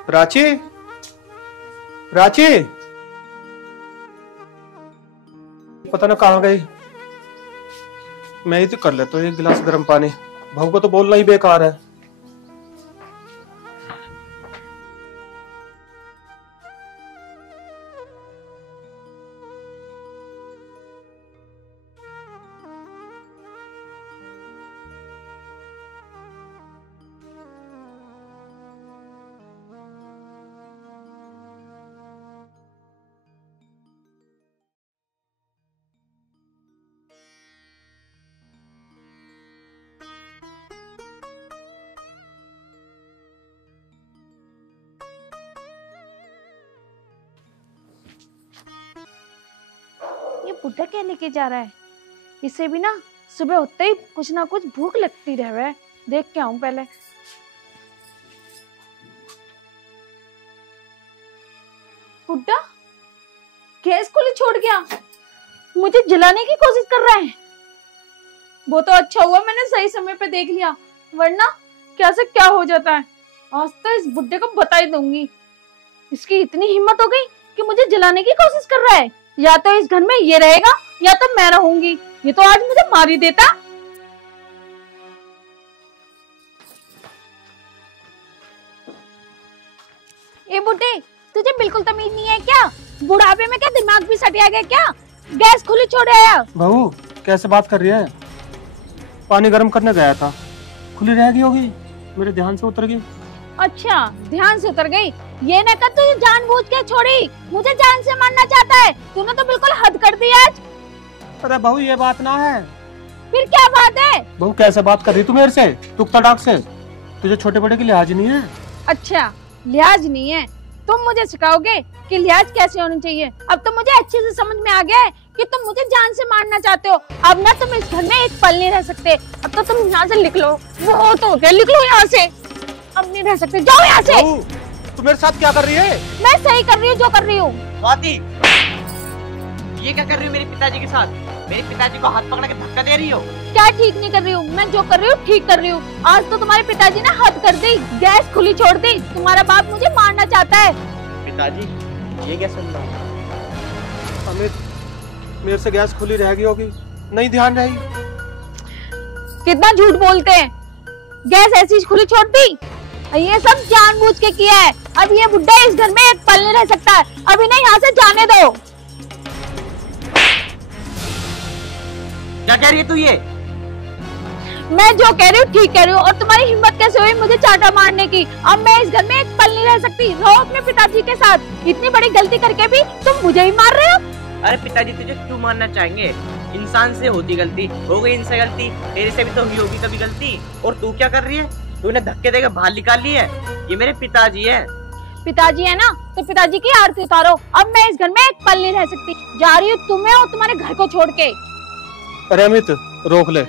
प्राची, प्राची, पता ना कहाँ गई। मैं ही तो कर लेता हूँ एक गिलास गर्म पानी, बहू को तो बोलना ही बेकार है। ये बुढ़ा क्या लेके जा रहा है? इसे भी ना सुबह उठते ही कुछ ना कुछ भूख लगती रहे है। देख के आऊं पहले। बुढ़ा गैस खुली छोड़ गया, मुझे जलाने की कोशिश कर रहा है। वो तो अच्छा हुआ मैंने सही समय पे देख लिया, वरना क्या से क्या हो जाता है। आज तो इस बुड्ढे को बता ही दूंगी। इसकी इतनी हिम्मत हो गई कि मुझे जलाने की कोशिश कर रहा है। या तो इस घर में ये रहेगा या तो मैं रहूंगी। ये तो आज मुझे मार ही देता। ए बुड्ढे, तुझे बिल्कुल तमीज नहीं है क्या? बुढ़ापे में क्या दिमाग भी सटिया गया क्या? गैस खुली छोड़ आया। बहू कैसे बात कर रही है? पानी गर्म करने गया था, खुली रह गई होगी, मेरे ध्यान से उतर गई। अच्छा ध्यान से उतर गई, ये ना कर, तुझे जानबूझ के छोड़ी, मुझे जान से मारना चाहता है। तूने तो बिल्कुल हद कर दी आज। अरे बहू ये बात ना है। फिर क्या बात है? बहू कैसे बात कर रही तू मेरे से, टुक तड़ाक से? तुझे छोटे बड़े की लिहाज नहीं है? अच्छा, लिहाज नहीं है? तुम मुझे सिखाओगे कि लिहाज कैसे होनी चाहिए? अब तो मुझे अच्छे से समझ में आ गया है कि तुम मुझे जान से मारना चाहते हो। अब ना तुम इस घर में एक पल नहीं रह सकते। अब तो तुम यहाँ से निकलो। वो तो हो गया, निकलो यहाँ से। अब नहीं रह सकते, जाओ यहाँ से। तू मेरे साथ क्या कर रही है? मैं सही कर रही हूँ जो कर रही हूँ। स्वाति, ये क्या कर रही हो मेरे पिताजी के साथ? मेरे पिताजी को हाथ पकड़ के धक्का दे रही हो? क्या ठीक नहीं कर रही हूँ? मैं जो कर रही हूँ ठीक कर रही हूँ। आज तो तुम्हारे पिताजी ने हद कर दी, गैस खुली छोड़ दी। तुम्हारा बाप मुझे मारना चाहता है। पिताजी, ये क्या सुन रहा हूँ? अमित, मेरे से गैस खुली रहेगी होगी, नहीं ध्यान रहेगी। कितना झूठ बोलते हैं। गैस ऐसी खुली छोड़ दी? ये सब जानबूझ के किया है। अब ये बुड्ढा इस घर में एक पल नहीं रह सकता। अभी नहीं, यहाँ से जाने दो। क्या कह रही है तू ये? मैं जो कह रही हूँ ठीक कह रही हूँ। और तुम्हारी हिम्मत कैसे हुई मुझे चाटा मारने की? अब मैं इस घर में एक पल नहीं रह सकती। रहो अपने पिताजी के साथ। इतनी बड़ी गलती करके भी तुम मुझे ही मार रहे हो। अरे पिताजी तुझे क्यों मारना चाहेंगे? इंसान से होती गलती, हो गई इनसे गलती, तेरे से भी तो हुई होगी कभी गलती। और तू क्या कर रही है? तूने धक्के देकर बाहर निकाल ली है। ये मेरे पिताजी है। पिताजी है ना, तो पिताजी की आरती उतारो। अब मैं इस घर में एक पल नहीं रह सकती। जा रही हूँ तुम्हें और तुम्हारे घर को छोड़ के। अरे अमित, रोक ले।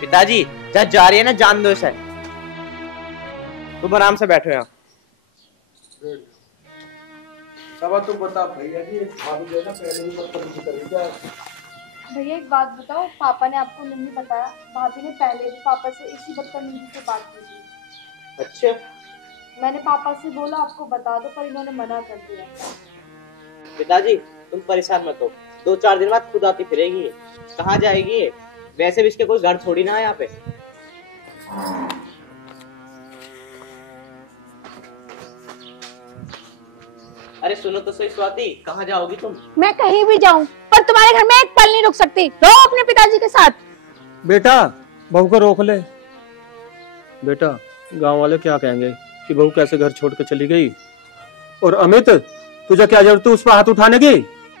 पिताजी जहाँ जा रही है ना, जान दो इसे। तुम आराम से बैठो यहाँ। तुम बता भैया जी, भाभी जो है ना पहले ही बदतमीजी कर रही है। भैया एक बात बताओ, पापा ने आपको नहीं बताया? भाभी ने पहले भी पापा से इसी बदतमीजी से बात की थी। अच्छा, मैंने पापा से बोला आपको बता दो, पर इन्होंने मना कर दिया। पिताजी तुम परेशान मत हो, 2-4 दिन बाद खुद आती फिरेगी। कहाँ जाएगी? वैसे भी इसके कोई घर थोड़ी ना है यहाँ पे। अरे सुनो तो सही स्वाति, कहाँ जाओगी तुम? मैं कहीं भी जाऊं, पर तुम्हारे घर में एक पल नहीं रुक सकती। रहो अपने पिताजी के साथ। बेटा, बहू को रोक ले। बेटा, गांव वाले क्या कहेंगे कि बहू कैसे घर छोड़ के चली गई? और अमित, तुझे क्या जरूरत है उस पर हाथ उठाने की?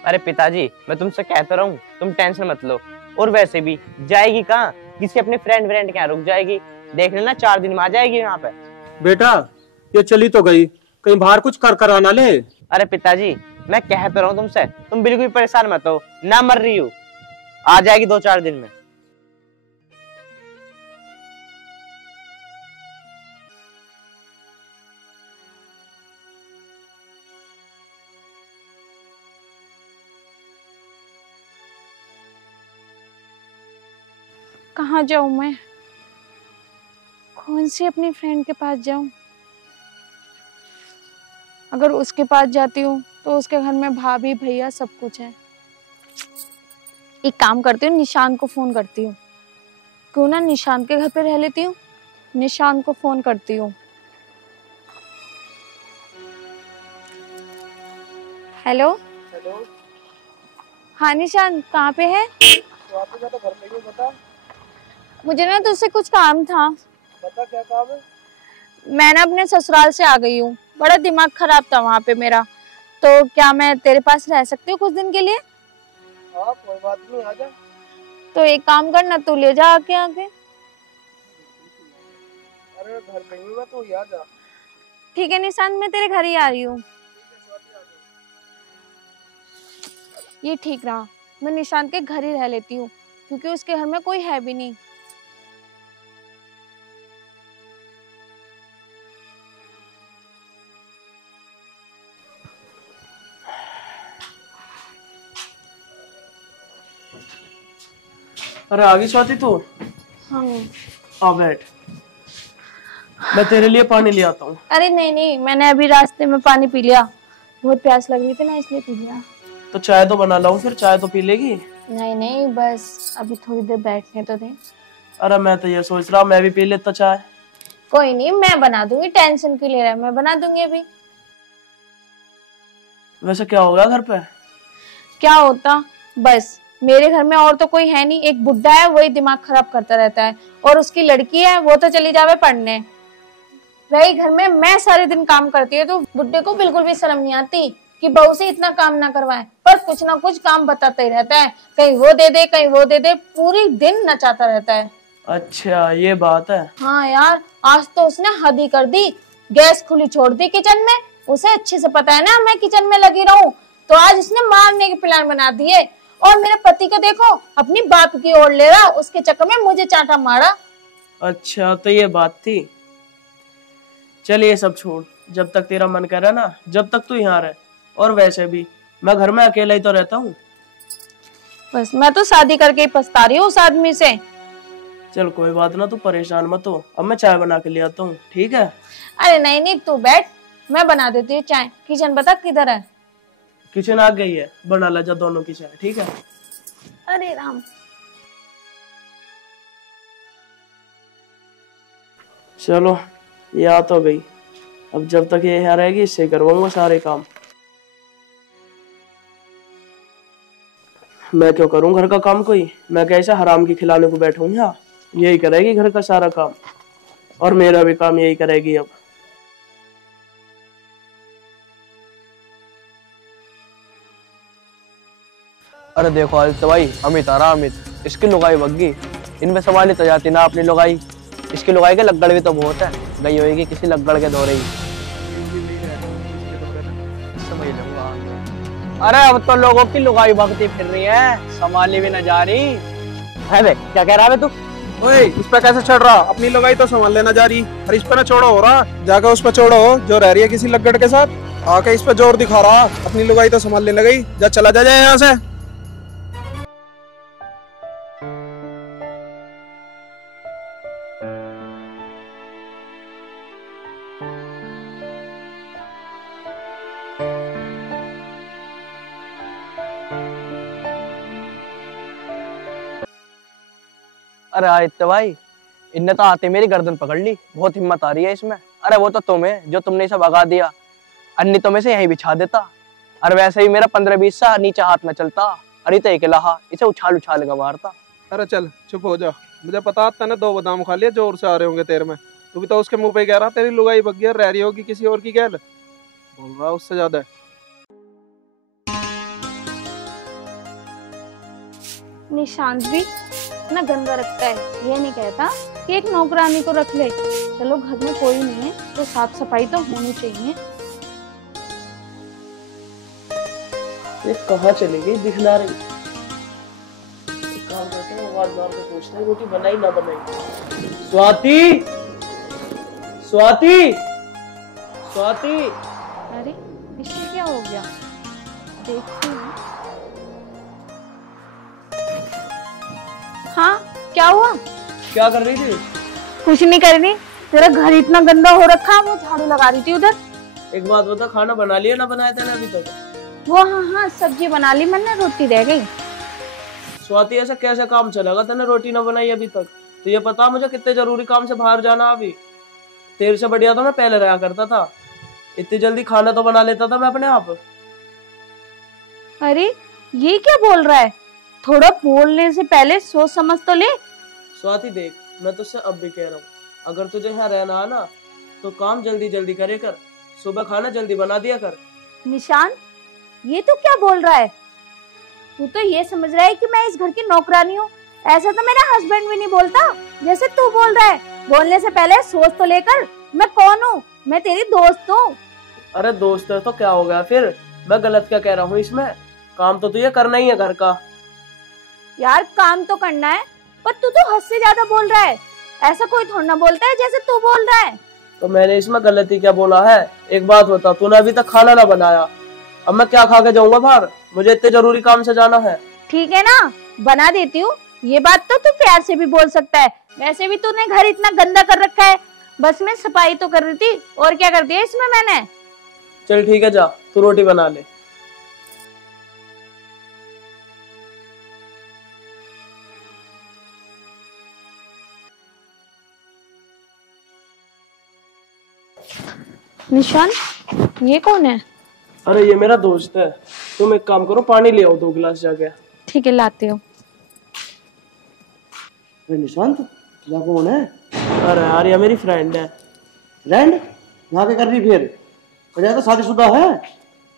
अरे पिताजी, मैं तुमसे कहता रहूं, तुम टेंशन मत लो। और वैसे भी जाएगी कहाँ? किसी अपने फ्रेंड के यहाँ रुक जाएगी। देख लेना 4 दिन में आ जाएगी यहाँ पे। बेटा, ये चली तो गई, कहीं बाहर कुछ कर आना ले। अरे पिताजी, मैं कहता रहूं तुमसे, तुम बिल्कुल परेशान मत हो। ना मर रही हो, आ जाएगी 2-4 दिन में। कहाँ जाऊं मैं? कौन सी अपनी फ्रेंड के पास जाऊं? अगर उसके पास जाती हूँ तो उसके घर में भाभी भैया सब कुछ है। एक काम करती हूँ, निशान को फोन करती हूँ। क्यों ना निशान के घर पे रह लेती हूँ। निशान को फोन करती हूँ। हेलो। हेलो। हाँ निशान, कहाँ पे है? तो आप तो घर पे ही हो, बता। मुझे ना तुझसे कुछ काम था। बता क्या काम है? मैं ना अपने ससुराल से आ गई हूँ। बड़ा दिमाग खराब था वहाँ पे मेरा। तो क्या मैं तेरे पास रह सकती हूँ कुछ दिन के लिए? हाँ कोई बात नहीं, आ जा। तो एक काम करना, तू ले जा आके आके। अरे घर पे ही मैं, तू आ जा। ठीक है निशान, मैं तेरे घर ही आ रही हूँ। ये ठीक रहा, मैं निशान के घर ही रह लेती हूँ, क्योंकि उसके घर में कोई है भी नहीं। अरे आ गई स्वाति तू? हाँ। आ बैठ, मैं तेरे लिए पानी ले आता हूँ। अरे नहीं नहीं, मैंने अभी रास्ते में पानी पी लिया। बहुत प्यास लग रही थी ना, इसलिए पी लिया। तो चाय तो बना लाऊं, फिर चाय तो पी लेगी? नहीं नहीं, बस अभी थोड़ी देर बैठने तो दे। अरे मैं तो ये सोच रहा हूँ मैं भी पी लेता चाय। कोई नहीं, मैं बना दूंगी, टेंशन क्यों ले रहा है? मैं बना दूंगी अभी। वैसे क्या होगा घर पे? क्या होता, बस मेरे घर में और तो कोई है नहीं। एक बुड्ढा है, वही दिमाग खराब करता रहता है, और उसकी लड़की है, वो तो चली जावे पढ़ने। रही घर में मैं सारे दिन काम करती है तो बुड्ढे को बिल्कुल भी शर्म नहीं आती कि बहू से इतना काम ना करवाए, पर कुछ ना कुछ काम बताता ही रहता है, कहीं वो दे दे कहीं वो दे दे, पूरी दिन नचाता रहता है। अच्छा ये बात है। हाँ यार, आज तो उसने हद ही कर दी, गैस खुली छोड़ दी किचन में। उसे अच्छे से पता है ना मैं किचन में लगी रहूं, तो आज उसने मारने के प्लान बना दिए। और मेरे पति को देखो अपनी बाप की ओर ले रहा, उसके चक्कर में मुझे चांटा मारा। अच्छा तो ये बात थी। चल ये सब छोड़, जब तक तेरा मन करे ना, जब तक तू यहाँ रहे। और वैसे भी मैं घर में अकेला ही तो रहता हूँ। बस मैं तो शादी करके ही पछता रही हूँ उस आदमी से। चल कोई बात ना, तू परेशान मत हो, अब मैं चाय बना के ले आता हूँ, ठीक है? अरे नहीं नहीं, तू बैठ, मैं बना देती हूँ चाय। किचन बता किधर है? किचन आ गई है, बना ला जा दोनों की चाय, ठीक है? अरे राम। चलो ये आ तो गई, अब जब तक ये यहाँ रहेगी इससे करवाऊंगा सारे काम। मैं क्यों करूं घर का काम कोई? मैं कैसे हराम की खिलाने को बैठूं यहाँ? यही करेगी घर का सारा काम, और मेरा भी काम यही करेगी अब। अरे देखो आदित्य भाई, अमित आ रहा, अमित, इसकी लुगाई बग्गी, इनमें संभाली तो जाती ना अपनी लुगाई। इसकी लुगाई के लग्गड़ भी तो बहुत है, गई होगी किसी लग्गड़ के दौरे ही। समझ लूंगा। अरे अब तो लोगों की लुगाई भगती फिर रही है, संभाली भी न जा रही है। बे क्या कह रहा है तू? ओए इस पे कैसे चढ़ रहा? अपनी लुगाई तो संभाल लेना जा रही, और इस पे ना छोड़ो हो रहा, जाकर उस पे छोड़ो जो रह रही है किसी लग्गड़ के साथ। आके इस पे जोर दिखा रहा, अपनी लुगाई तो संभाल लेने गई। जा चला जा यहाँ से। अरे आदित्य भाई, इनने तो आते मेरी गर्दन पकड़ ली, बहुत हिम्मत आ रही है इसमें। अरे वो तो तुम है जो तुमने इसे भगा दिया, अन्नी तो मैं से यहीं बिछा देता। अरे वैसे ही मेरा 15-20 सा नीचे हाथ न चलता, अरे तो अकेला इसे उछाल उछाल के मारता। अरे चल चुप हो जा, मुझे पता था ना 2 बादाम खा लिया जोर से आ रहे होंगे तेरे में। तू भी तो उसके मुंह पे कह रहा तेरी लुगाई बग्गी रह रही होगी किसी और की गैल, बोल रहा उससे ज्यादा। निशांत भी इतना गंदा रखता है, ये नहीं कहता कि एक नौकरानी को रख ले। चलो घर में कोई नहीं है तो साफ सफाई तो होनी चाहिए। ये कहाँ चली गई, दिख ना रही। एक काम करते हैं, आवाज मार के पूछते हैं रोटी बनाई ना बनाई। स्वाति, स्वाति, स्वाति। अरे इसमें क्या हो गया, देखती हूँ। हाँ क्या हुआ? क्या कर रही थी? कुछ नहीं कर रही, तेरा घर इतना गंदा हो रखा, वो झाड़ू लगा रही थी उधर। एक बात बता, खाना बना लिया ना बनाया था ना अभी तक? वो हाँ सब्जी बना ली मैंने, रोटी रह गई। स्वाति ऐसा कैसे काम चलेगा, तूने रोटी ना बनाई अभी तक? तो ये पता मुझे कितने जरूरी काम से बाहर जाना अभी। तेरे से बढ़िया तो मैं पहले रहा करता था, इतनी जल्दी खाना तो बना लेता था मैं अपने आप। अरे ये क्या बोल रहा है, थोड़ा बोलने से पहले सोच समझ तो ले। स्वाति देख, मैं तुझसे अब भी कह रहा हूँ, अगर तुझे यहाँ रहना है ना तो काम जल्दी जल्दी करे कर, सुबह खाना जल्दी बना दिया कर। निशान ये तो क्या बोल रहा है, तू तो ये समझ रहा है कि मैं इस घर की नौकरानी हूँ। ऐसा तो मेरा हस्बैंड भी नहीं बोलता जैसे तू बोल रहा है। बोलने से पहले सोच तो लेकर, मैं कौन हूँ, मैं तेरी दोस्त हूँ। अरे दोस्त है तो क्या हो गया फिर, मैं गलत क्या कह रहा हूँ इसमें? काम तो तुझे करना ही है घर का। यार काम तो करना है, पर तू तो हद से ज्यादा बोल रहा है। ऐसा कोई थोड़ा ना बोलता है जैसे तू बोल रहा है। तो मैंने इसमें गलती क्या बोला है? एक बात बता, तूने अभी तक खाना ना बनाया, अब मैं क्या खा के जाऊंगा बाहर? मुझे इतने जरूरी काम से जाना है। ठीक है ना, बना देती हूँ। ये बात तो तू प्यार से भी बोल सकता है, वैसे भी तूने घर इतना गंदा कर रखा है। बस मैं सफाई तो कर रही थी, और क्या कर दिया इसमें मैंने। चल ठीक है, जा तू रोटी बना ले। निशान ये कौन है? अरे ये मेरा दोस्त है। तुम एक काम करो, पानी ले आओ 2 गिलास जाके। ठीक है लाते हो। निशांत या कौन है? अरे यार ये मेरी फ्रेंड है। फ्रेंड यहाँ पे कर रही फिर? वजह तो शादीशुदा है।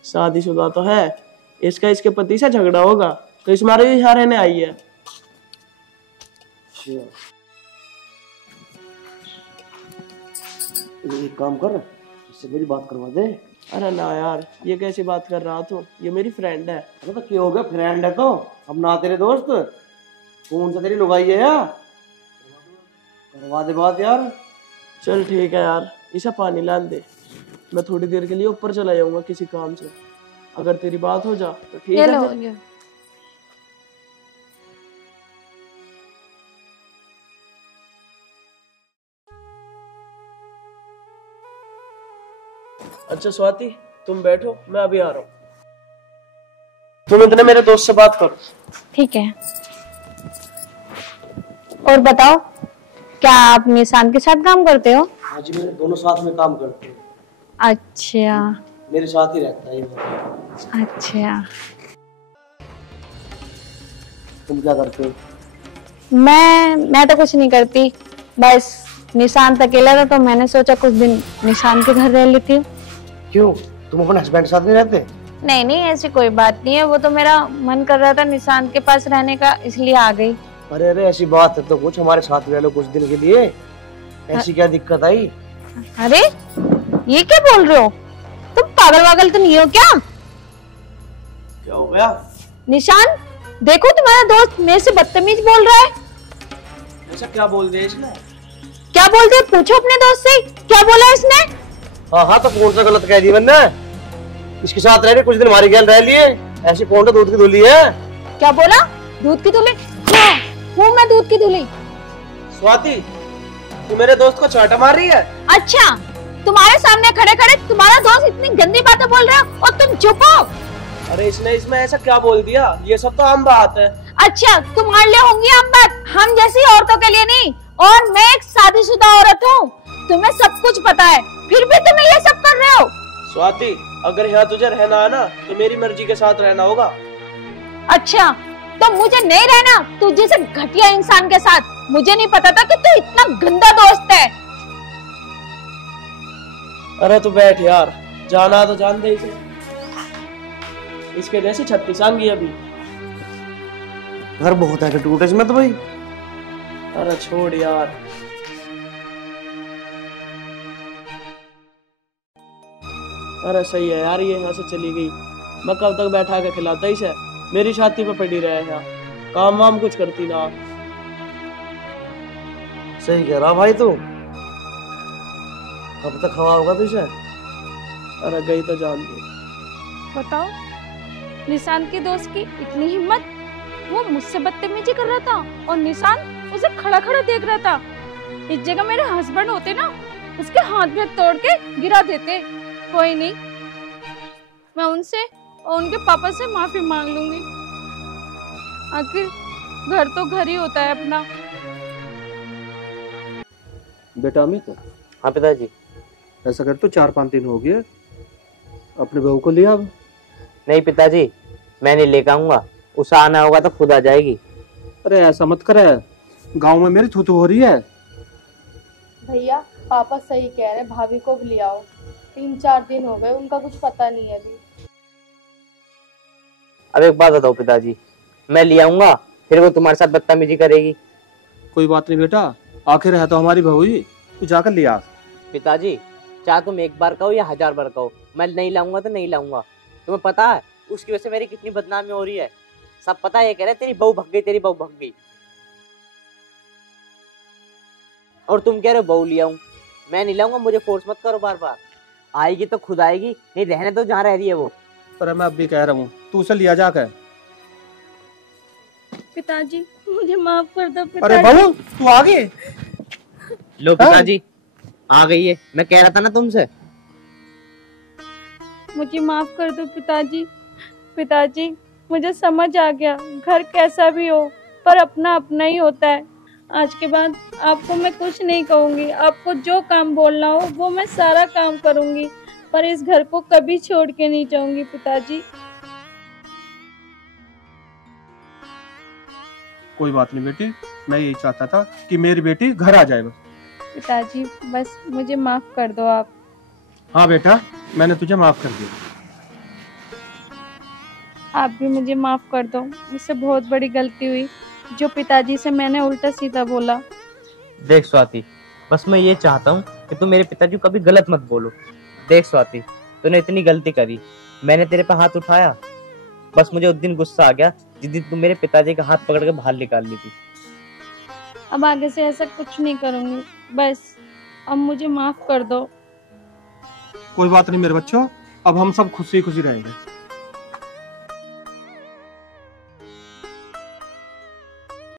शादीशुदा तो है, इसका इसके पति से झगड़ा होगा तो इस मारे यहाँ रहने आई है। एक काम कर, इससे मेरी बात करवा दे। अरे ना यार, ये कैसी बात कर रहा तू? ये मेरी फ्रेंड है। अरे तो क्या हो गया, फ्रेंड है तो अब ना तेरे दोस्त। कौन सा तेरी लुगाई है यार? करवा दे बात यार। चल ठीक है यार, इसे पानी लान दे, मैं थोड़ी देर के लिए ऊपर चला जाऊंगा किसी काम से। अगर तेरी बात हो जा तो ठीक है। अच्छा स्वाति, तुम बैठो, मैं अभी आ रहा हूँ। तुम इतने मेरे दोस्त से बात करो। ठीक है। और बताओ, क्या आप निशान के साथ काम करते हो? हाँ जी, मेरे दोनों साथ में काम करते हैं। अच्छा, मेरे साथ ही रहता है। अच्छा। तुम क्या करते हो? मैं तो कुछ नहीं करती, बस निशांत अकेला था तो मैंने सोचा कुछ दिन निशान के घर रह लेती हूँ। क्यों, तुम अपने हस्बैंड के साथ नहीं रहते? नहीं नहीं, ऐसी कोई बात नहीं है, वो तो मेरा मन कर रहा था निशांत के पास रहने का, इसलिए आ गई। अरे अरे, ऐसी बात है तो कुछ हमारे साथ रह लो कुछ दिन के लिए। ऐसी क्या दिक्कत आई? अरे ये क्या बोल रहे हो? तुम पागल वागल तो नहीं हो क्या? क्या हो गया? निशान, देखो तुम्हारा दोस्त मेरे से बदतमीज बोल रहा है। ऐसा क्या बोल दिया इसने? क्या बोल दिया? पूछो अपने दोस्त से, क्या बोला इसने? हाँ हाँ, तो कौन सा गलत कह दी मैंने? इसके साथ रह रहे कुछ दिन हमारी गैल रह लिए। ऐसी कौन सा दूध की धुली है? क्या बोला? दूध की धुली? क्या हूँ मैं दूध की धुली? स्वाति, तू मेरे दोस्त को चाटा मार रही है? अच्छा, तुम्हारे सामने खड़े खड़े तुम्हारा दोस्त इतनी गंदी बातें बोल रहा है और तुम चुप हो? अरे इसने इसमें ऐसा क्या बोल दिया? ये सब तो आम बात है। अच्छा, तुम्हारे लिए होंगी आम बात, हम जैसी औरतों के लिए नहीं। और मैं एक शादीशुदा औरत हूँ, तुम्हें सब कुछ पता है, फिर भी तुम ये सब कर रहे हो। स्वाति, अगर यहाँ तुझे रहना है ना तो मेरी मर्जी के साथ रहना होगा। अच्छा, तो मुझे नहीं रहना तू जैसे घटिया इंसान के साथ। मुझे नहीं पता था कि तू इतना गंदा दोस्त है। अरे तू बैठ यार, जाना तो जान दे इसे। इसके जैसे 36 आएंगी अभी। घर बहुत है टूटे इसमें तो भाई। अरे छोड़ यार। अरे सही है यार, ये यहाँ से चली गई, मैं कब तक बैठा के खिलाता इसे? मेरी छाती पे पड़ी रहे यहाँ, काम वाम कुछ करती ना। सही कह रहा भाई तू। कब तक खवा होगा तुझे? अरे गई तो जान दे। बताओ, निशान के दोस्त की इतनी हिम्मत, वो मुझसे बदतमीजी कर रहा था और निशान उसे खड़ा खड़ा देख रहा था। इस जगह मेरे हस्बैंड होते ना, उसके हाथ में तोड़ के गिरा देते। कोई नहीं, मैं उनसे और उनके पापा से माफी मांग लूंगी। आखिर घर तो घर ही होता है अपना। बेटा अमित। हाँ पिताजी। ऐसा कर, तो 4-5 दिन हो गए, अपने बहू को लिया। अब नहीं पिताजी, मैं नहीं लेकर आऊंगा, उसे आना होगा तो खुद आ जाएगी। अरे ऐसा मत करे, गांव में मेरी थूथू हो रही है। भैया पापा सही कह रहे, भाभी को भी ले आओ। 3-4 दिन हो गए, उनका कुछ पता नहीं है अभी। अब एक बात बताओ पिताजी, मैं ले आऊंगा फिर वो तुम्हारे साथ बदतमीजी करेगी। कोई बात नहीं बेटा, आखिर है तो हमारी बहू ही, तू जाकर ले आ। पिताजी, चाहे तुम एक बार कहो या 1000 बार कहो, मैं नहीं लाऊंगा तो नहीं लाऊंगा। तुम्हें पता है उसकी वजह से मेरी कितनी बदनामी हो रही है। सब पता है, ये कह रहे तेरी बहू भग गई, तेरी बहू भग गई, और तुम कह रहे हो बहू ले आऊं। मैं नहीं लाऊंगा, मुझे फोर्स मत करो बार बार। आएगी तो खुद आएगी, नहीं रहने तो जहाँ रह रही है वो। पर मैं अब भी कह रहा हूँ, तू उसे लिया जाकर। पिताजी मुझे माफ कर दो। अरे बहू तू आ गई। लो पिताजी, आ गई है, मैं कह रहा था ना तुमसे। मुझे माफ कर दो पिताजी। पिताजी मुझे समझ आ गया, घर कैसा भी हो पर अपना अपना ही होता है। आज के बाद आपको मैं कुछ नहीं कहूंगी, आपको जो काम बोलना हो वो मैं सारा काम करूंगी, पर इस घर को कभी छोड़ के नहीं जाऊंगी पिताजी। कोई बात नहीं बेटी, मैं यही चाहता था कि मेरी बेटी घर आ जाए बस। पिताजी बस मुझे माफ कर दो आप। हाँ बेटा, मैंने तुझे माफ कर दिया। आप भी मुझे माफ कर दो, मुझसे बहुत बड़ी गलती हुई जो पिताजी से मैंने उल्टा सीधा बोला। देख स्वाति, बस मैं ये चाहता हूँ कि तू मेरे पिताजी को कभी गलत मत बोलो। देख स्वाति, तूने इतनी गलती करी, मैंने तेरे पे हाथ उठाया, बस मुझे उस दिन गुस्सा आ गया जिस दिन तू मेरे पिताजी का हाथ पकड़ के बाहर निकाल ली थी। अब आगे से ऐसा कुछ नहीं करूंगी, बस अब मुझे माफ कर दो। कोई बात नहीं मेरे बच्चों, अब हम सब खुशी खुशी रहेंगे।